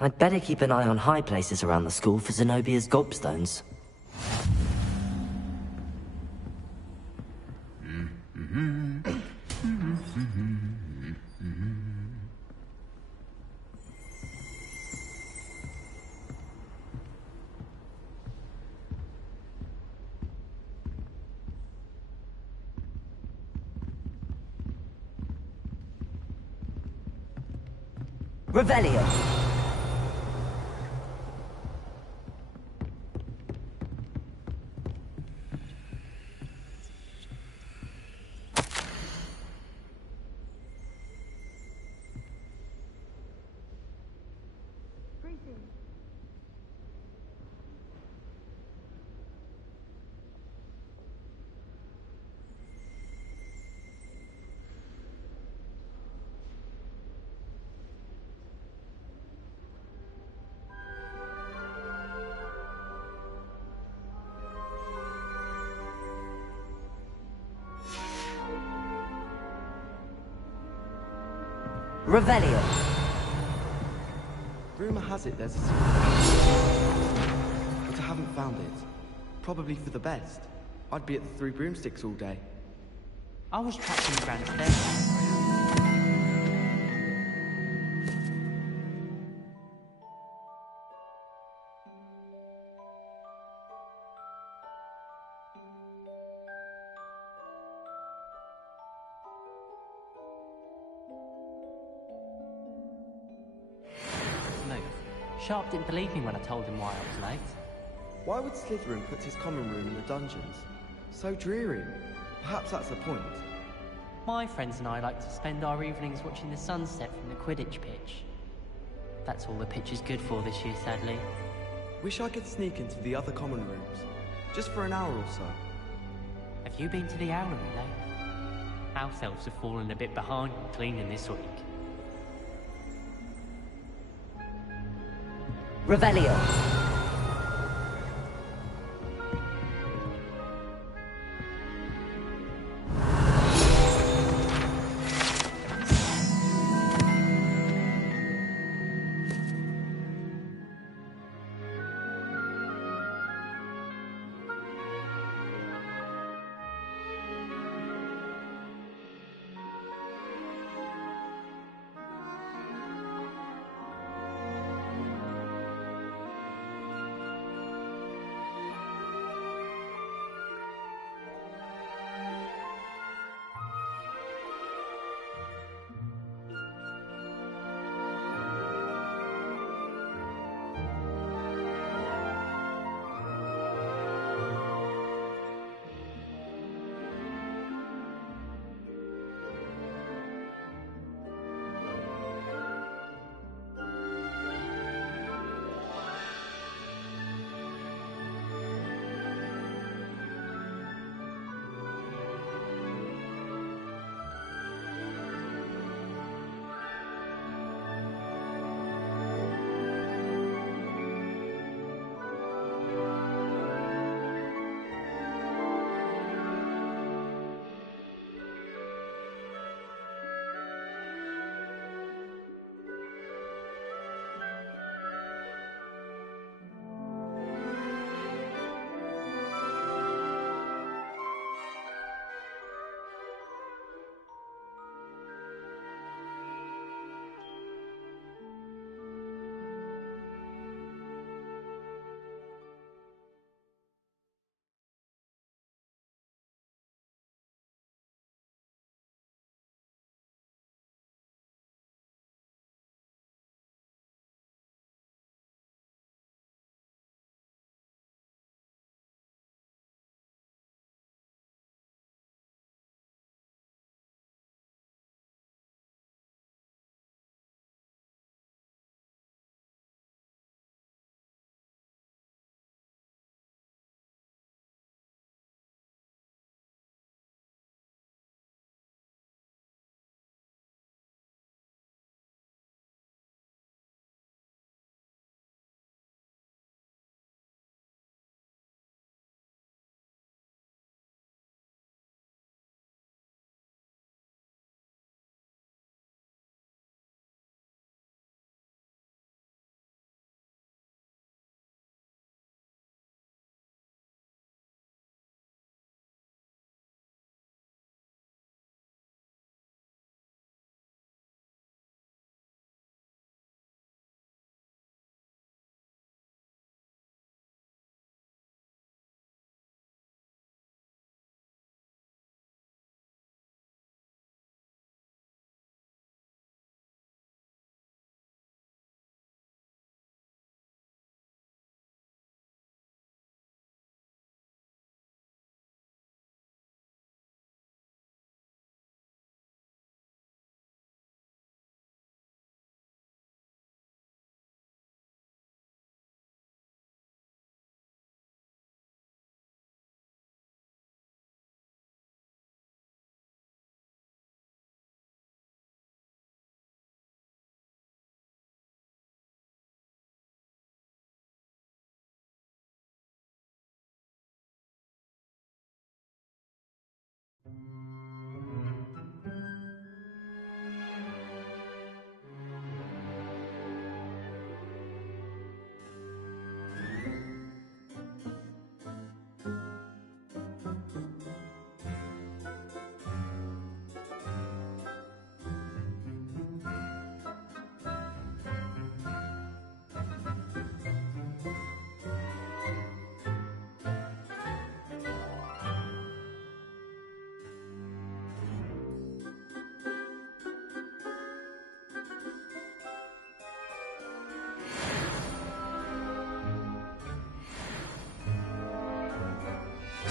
I'd better keep an eye on high places around the school for Zenobia's gobstones. Revelio! Revelio. Rumour has it there's a secret, but I haven't found it. Probably for the best. I'd be at the Three Broomsticks all day. I was trapped in the Grand Staircase. Sharp didn't believe me when I told him why I was late. Why would Slytherin put his common room in the dungeons? So dreary. Perhaps that's the point. My friends and I like to spend our evenings watching the sunset from the Quidditch pitch. That's all the pitch is good for this year, sadly. Wish I could sneak into the other common rooms. Just for an hour or so. Have you been to the Owlery lately? House elves have fallen a bit behind cleaning this week. Revelio.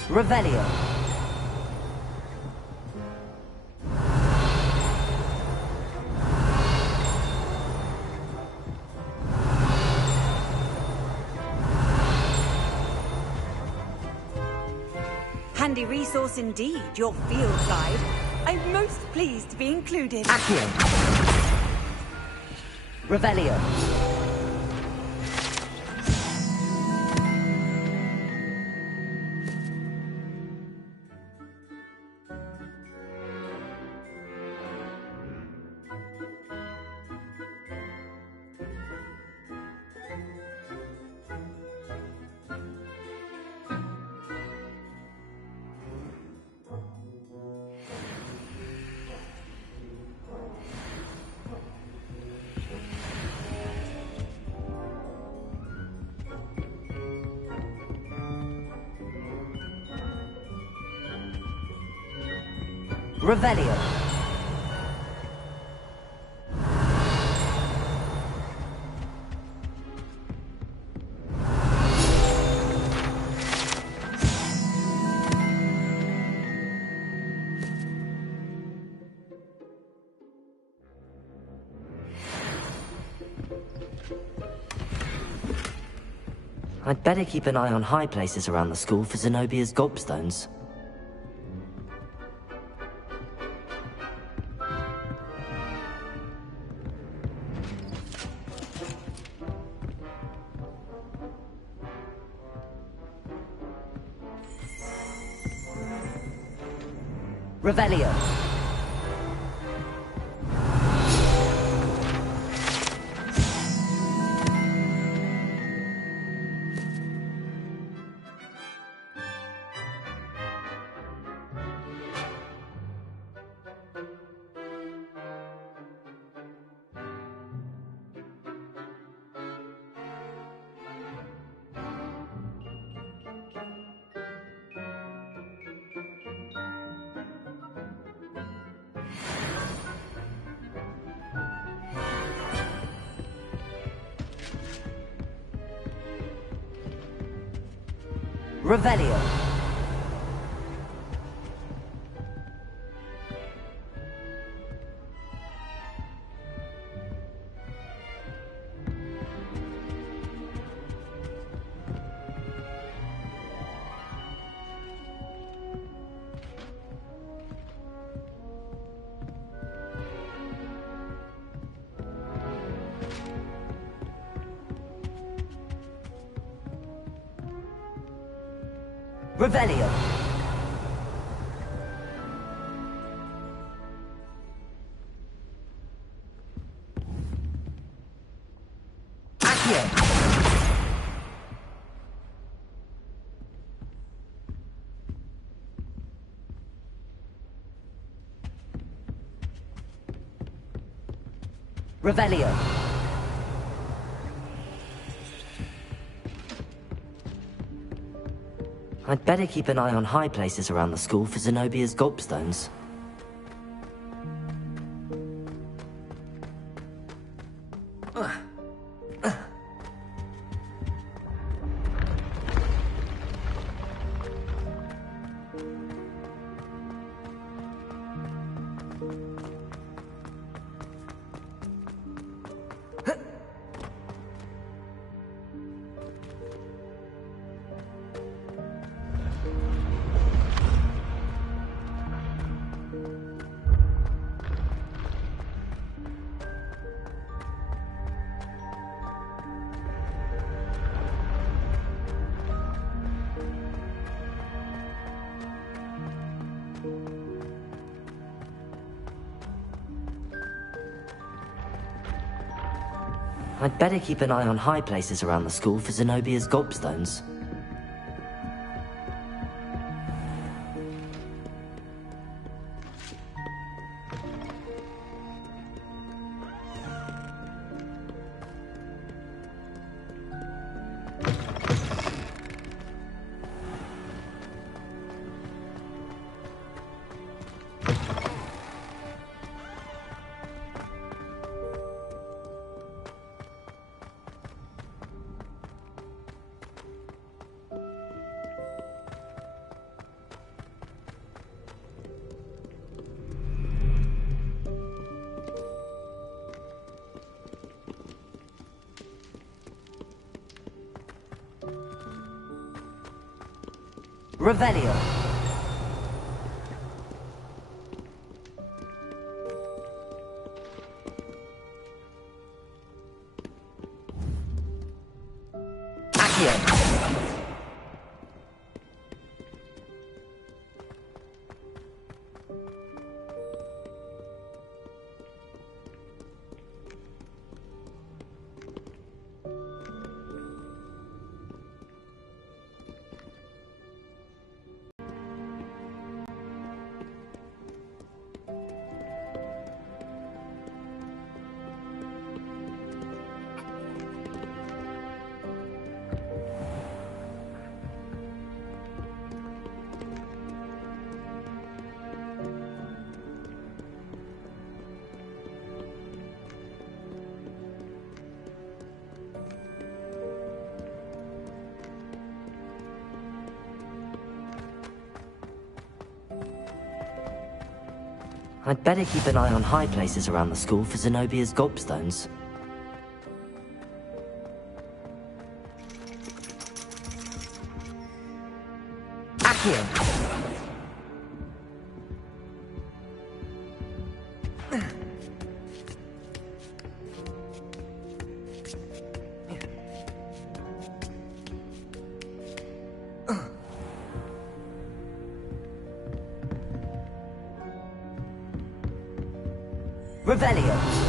Revelio. Handy resource indeed, your field guide. I'm most pleased to be included. Accio. Revelio. Revelio. I'd better keep an eye on high places around the school for Zenobia's gobstones. Revelio. Revelio. Revelio. Accio. Revelio. I'd better keep an eye on high places around the school for Zenobia's gobstones. I'd better keep an eye on high places around the school for Zenobia's gobstones. Revelio. Accio. I'd better keep an eye on high places around the school for Zenobia's gobstones. Accio! Revelio.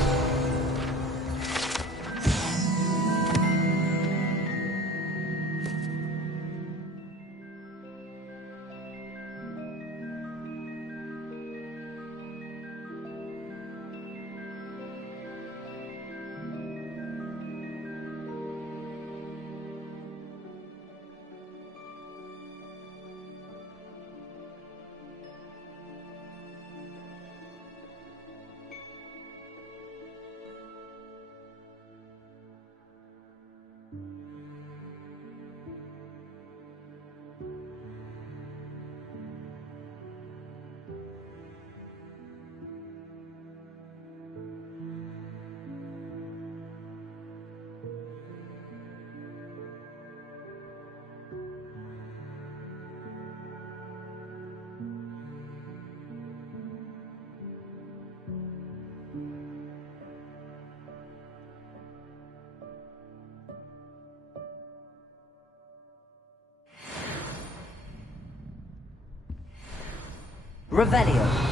Revelio.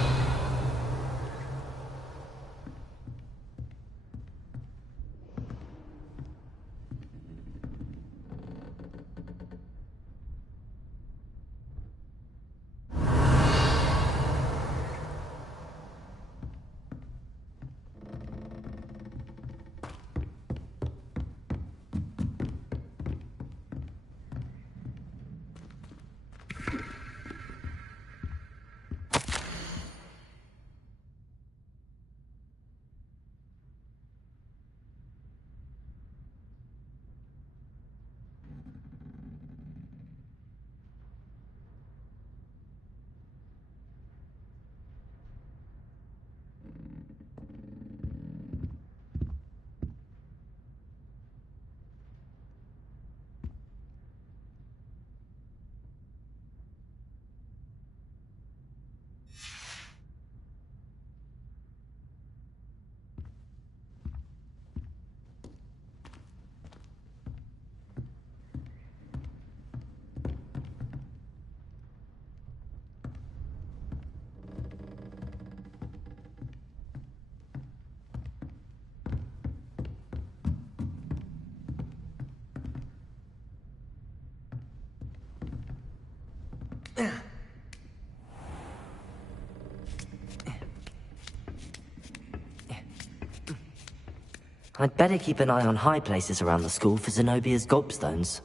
I'd better keep an eye on high places around the school for Zenobia's gobstones.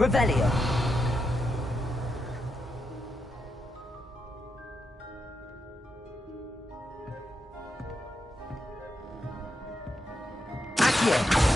Revelio. Accio.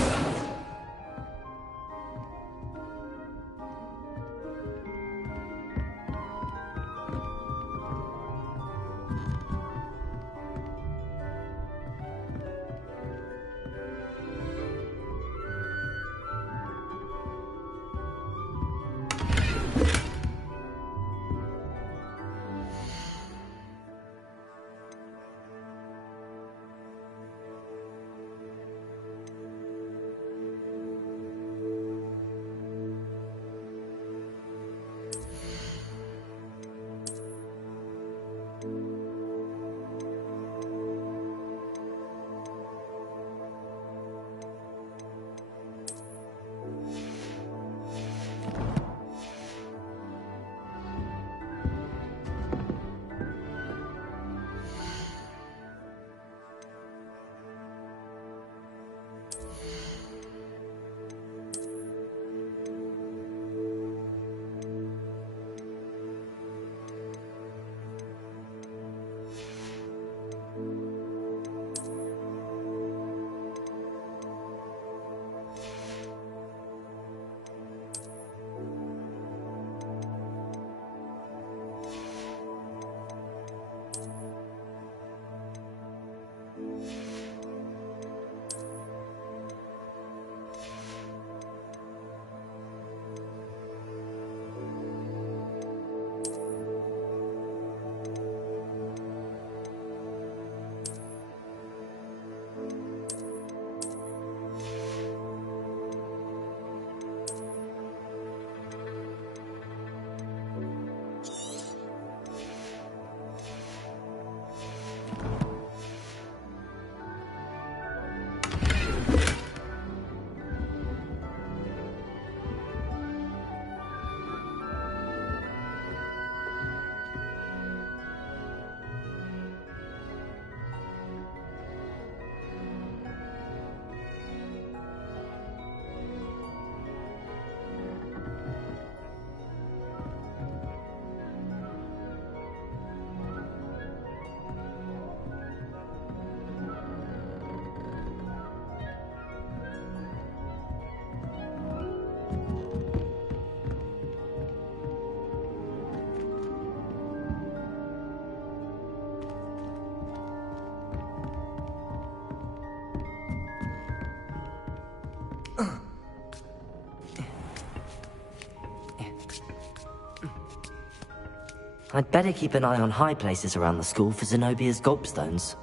I'd better keep an eye on high places around the school for Zenobia's gobstones.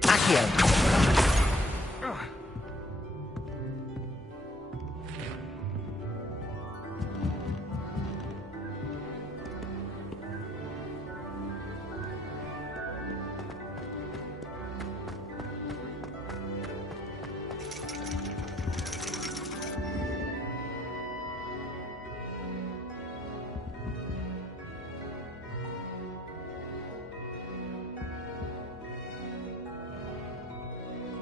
Accio!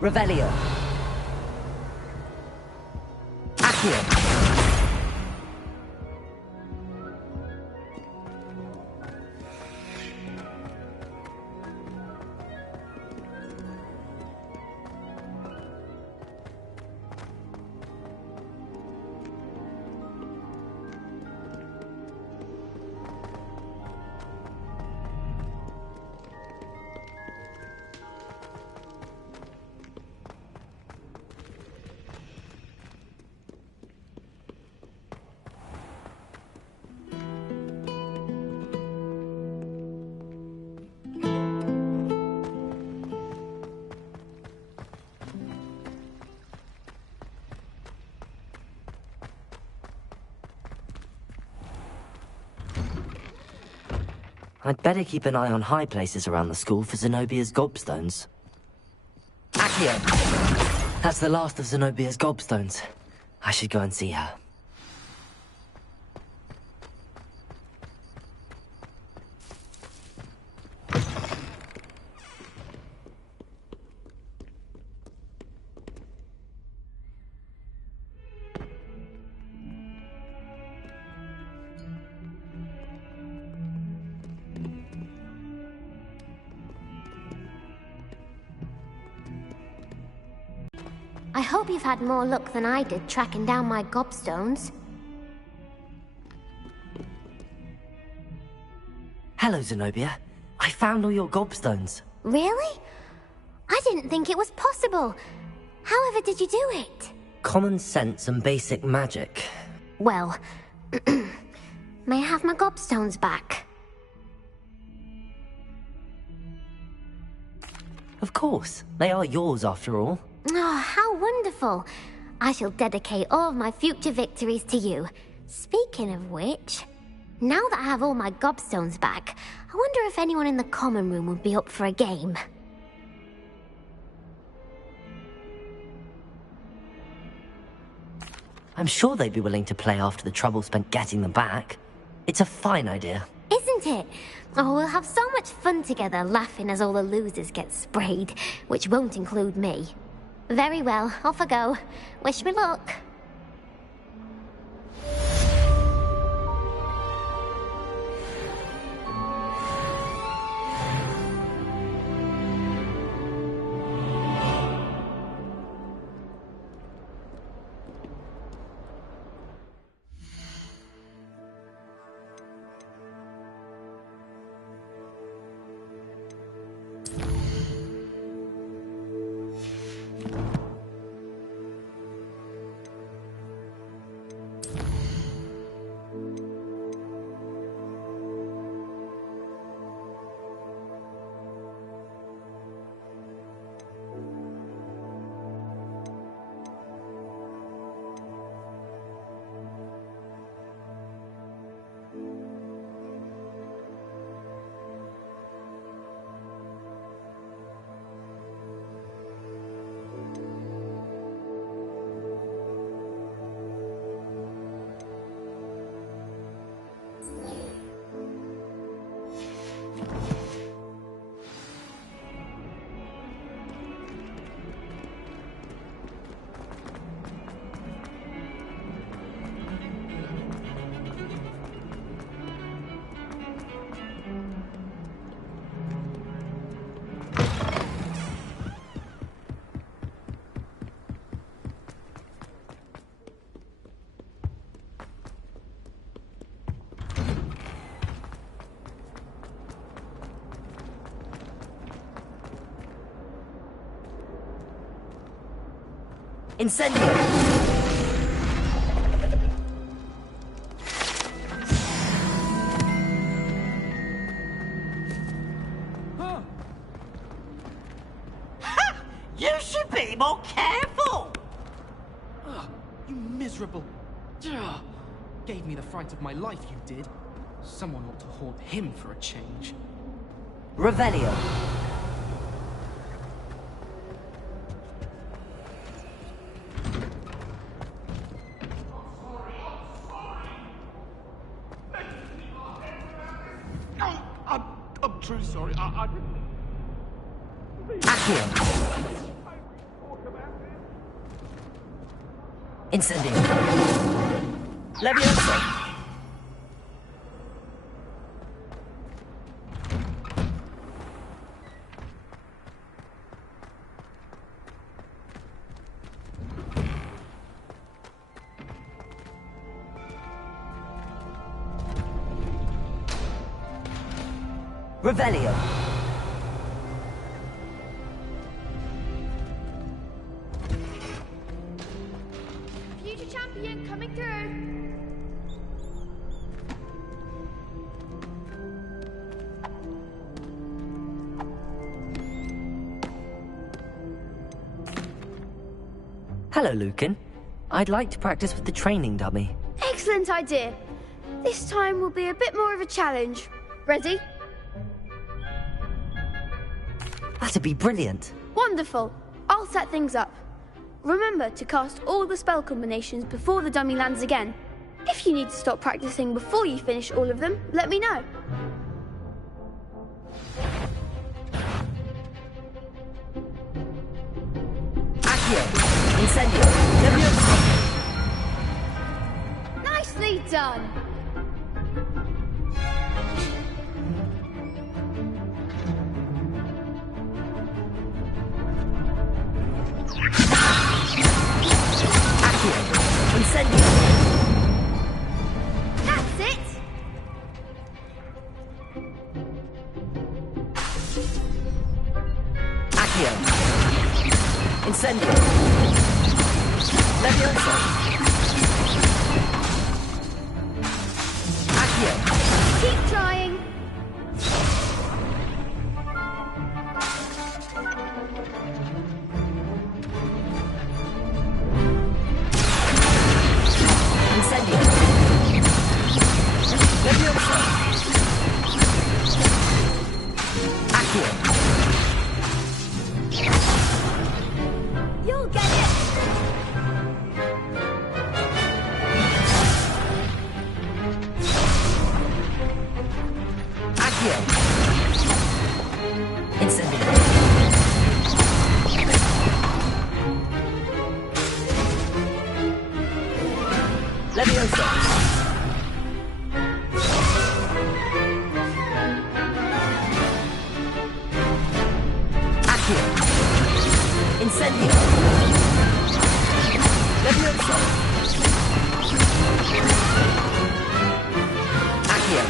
Revelio. Accio. I'd better keep an eye on high places around the school for Zenobia's gobstones. Accio! That's the last of Zenobia's gobstones. I should go and see her. I hope you've had more luck than I did tracking down my gobstones. Hello, Zenobia. I found all your gobstones. Really? I didn't think it was possible. However did you do it? Common sense and basic magic. Well, may I have my gobstones back? Of course. They are yours, after all. Oh, how wonderful. I shall dedicate all of my future victories to you. Speaking of which, now that I have all my gobstones back, I wonder if anyone in the common room would be up for a game. I'm sure they'd be willing to play after the trouble spent getting them back. It's a fine idea. Isn't it? Oh, we'll have so much fun together laughing as all the losers get sprayed, which won't include me. Very well, off I go. Wish me luck. Incendio! You should be more careful! You miserable... Ugh. Gave me the fright of my life, you did. Someone ought to haunt him for a change. Revelio. I'm truly sorry. Accio. Incendio. Leviosa. Revelio. Future champion coming through. Hello, Lucan. I'd like to practice with the training dummy. Excellent idea. This time will be a bit more of a challenge. Ready? That'd be brilliant. Wonderful. I'll set things up. remember to cast all the spell combinations before the dummy lands again. If you need to stop practicing before you finish all of them, let me know. Accio! Incendio! Leviosa! Nicely done! Accio! Incendio! That's it! Accio! Incendio! Leviosa! Accio! Keep trying! Incendio! Leviosa! Accio! You'll get it! Accio! Incendio! Leviosa! Accio! Incendio! Leviosa! Accio!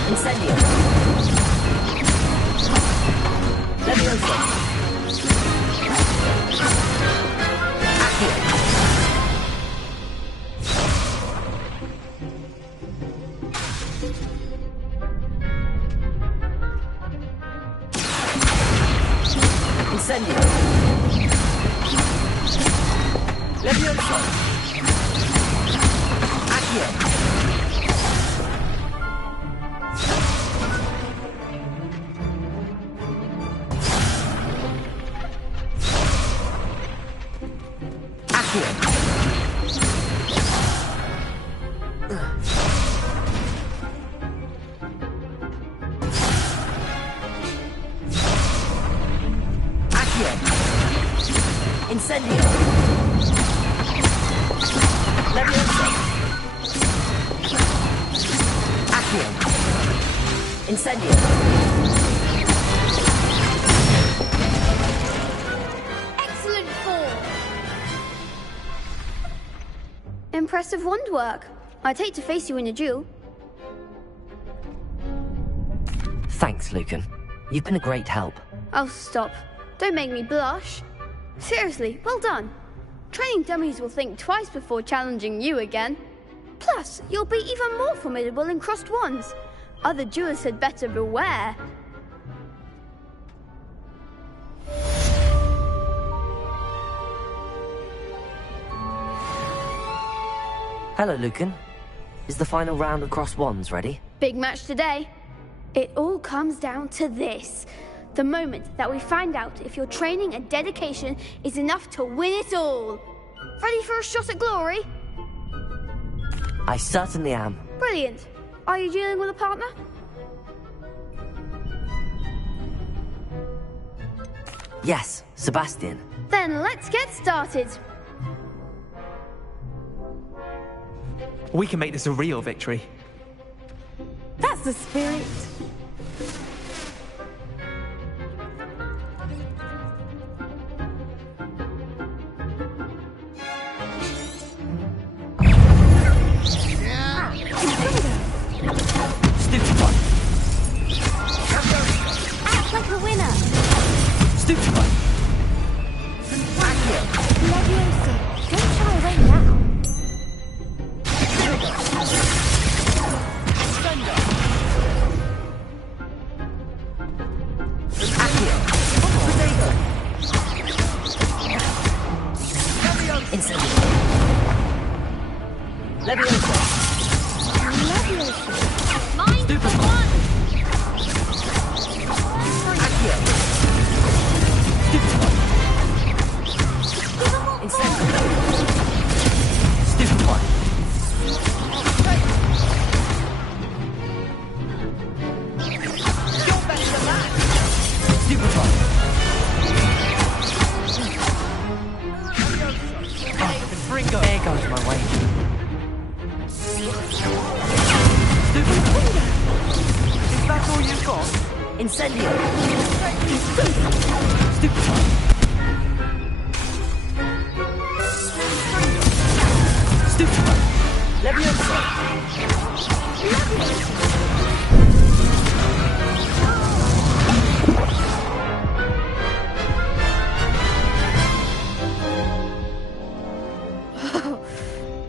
Incendio! Leviosa! Accio! Incendio! Leviosa! Accio! Accio! Accio! Incendio! Leviosa! Accio! Incendio! Excellent form! Impressive wand work. I'd hate to face you in a duel. Thanks, Lucan. You've been a great help. Oh, stop. Don't make me blush. Seriously, well done. Training dummies will think twice before challenging you again. Plus, you'll be even more formidable in crossed wands. Other duelists had better beware. Hello, Lucan. Is the final round of Cross Wands ready? Big match today. It all comes down to this. The moment that we find out if your training and dedication is enough to win it all. Ready for a shot at glory? I certainly am. Brilliant. Are you dealing with a partner? Yes, Sebastian. Then let's get started. We can make this a real victory. That's the spirit. Act like a winner. Stupefy! Leviosa, don't shy away now. Leviosa. Mine Stupefy. for one. Accio. Stupefy. Incendio. Stupefy. You're better than that. Stupefy. Fringo. There goes my way. Stupefy. Is that all you've got? Incendio. Stupefy. Stupefy. Leviosa.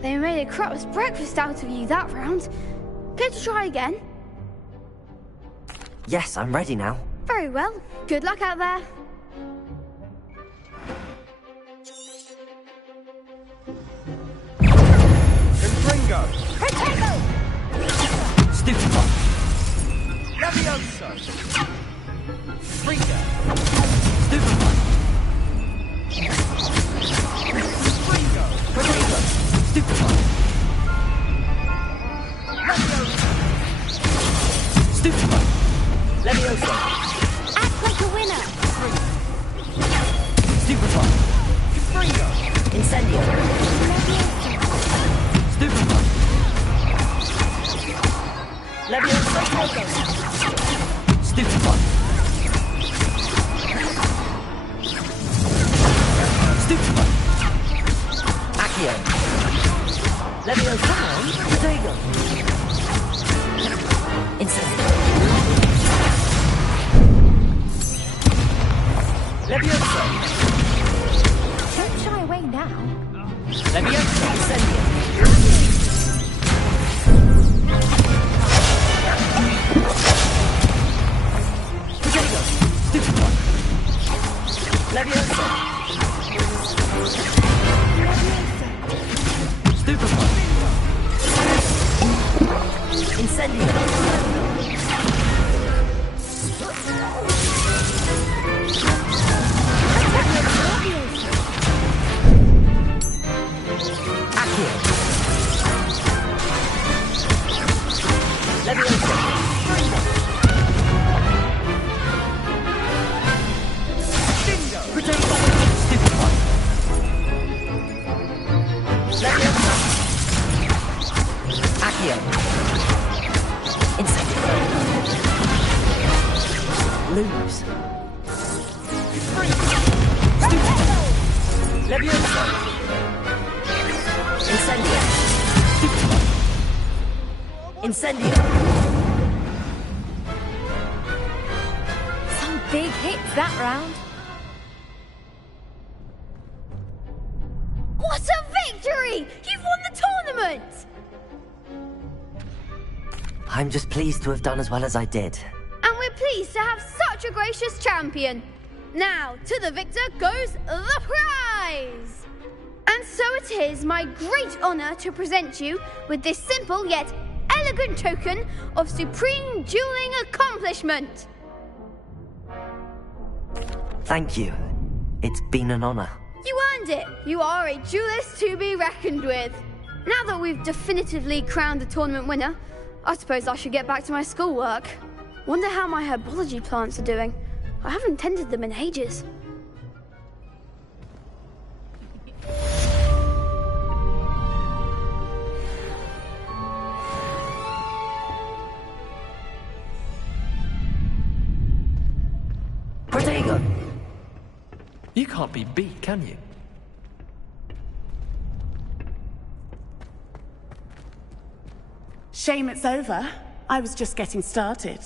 They made a crap's breakfast out of you that round. Care to try again? Yes, I'm ready now. Very well. Good luck out there. Confringo! Protego! Stupefy. Levioso! Fringo. Stupefy. Confringo! Protego. Stupefy. Stupefy. Leviosa. Act like a winner. Stupefy. Confringo! Incendio. Stupefy. Leviosa. Stupefy. Stupefy. Accio. Leviosa. Protego. Incendio. Leviosa. Don't shy away now. Leviosa. Incendio. Protego. Stupefy. Leviosa. Stupefy. Incendio. Accio. Leviosa. Protego. Stupefy. Leviosa. Accio. Incendio. Lose. Stupefy. Leviosa. Incendio. Stupefy. Incendio. Some big hits that round. What a victory! You've won the tournament! I'm just pleased to have done as well as I did. And we're pleased to have such a gracious champion. Now, to the victor goes the prize! And so it is my great honor to present you with this simple yet elegant token of supreme dueling accomplishment. Thank you. It's been an honor. You earned it. You are a duelist to be reckoned with. Now that we've definitively crowned the tournament winner, I suppose I should get back to my schoolwork. Wonder how my herbology plants are doing. I haven't tended them in ages. Protego! You can't be beat, can you? Shame it's over. I was just getting started.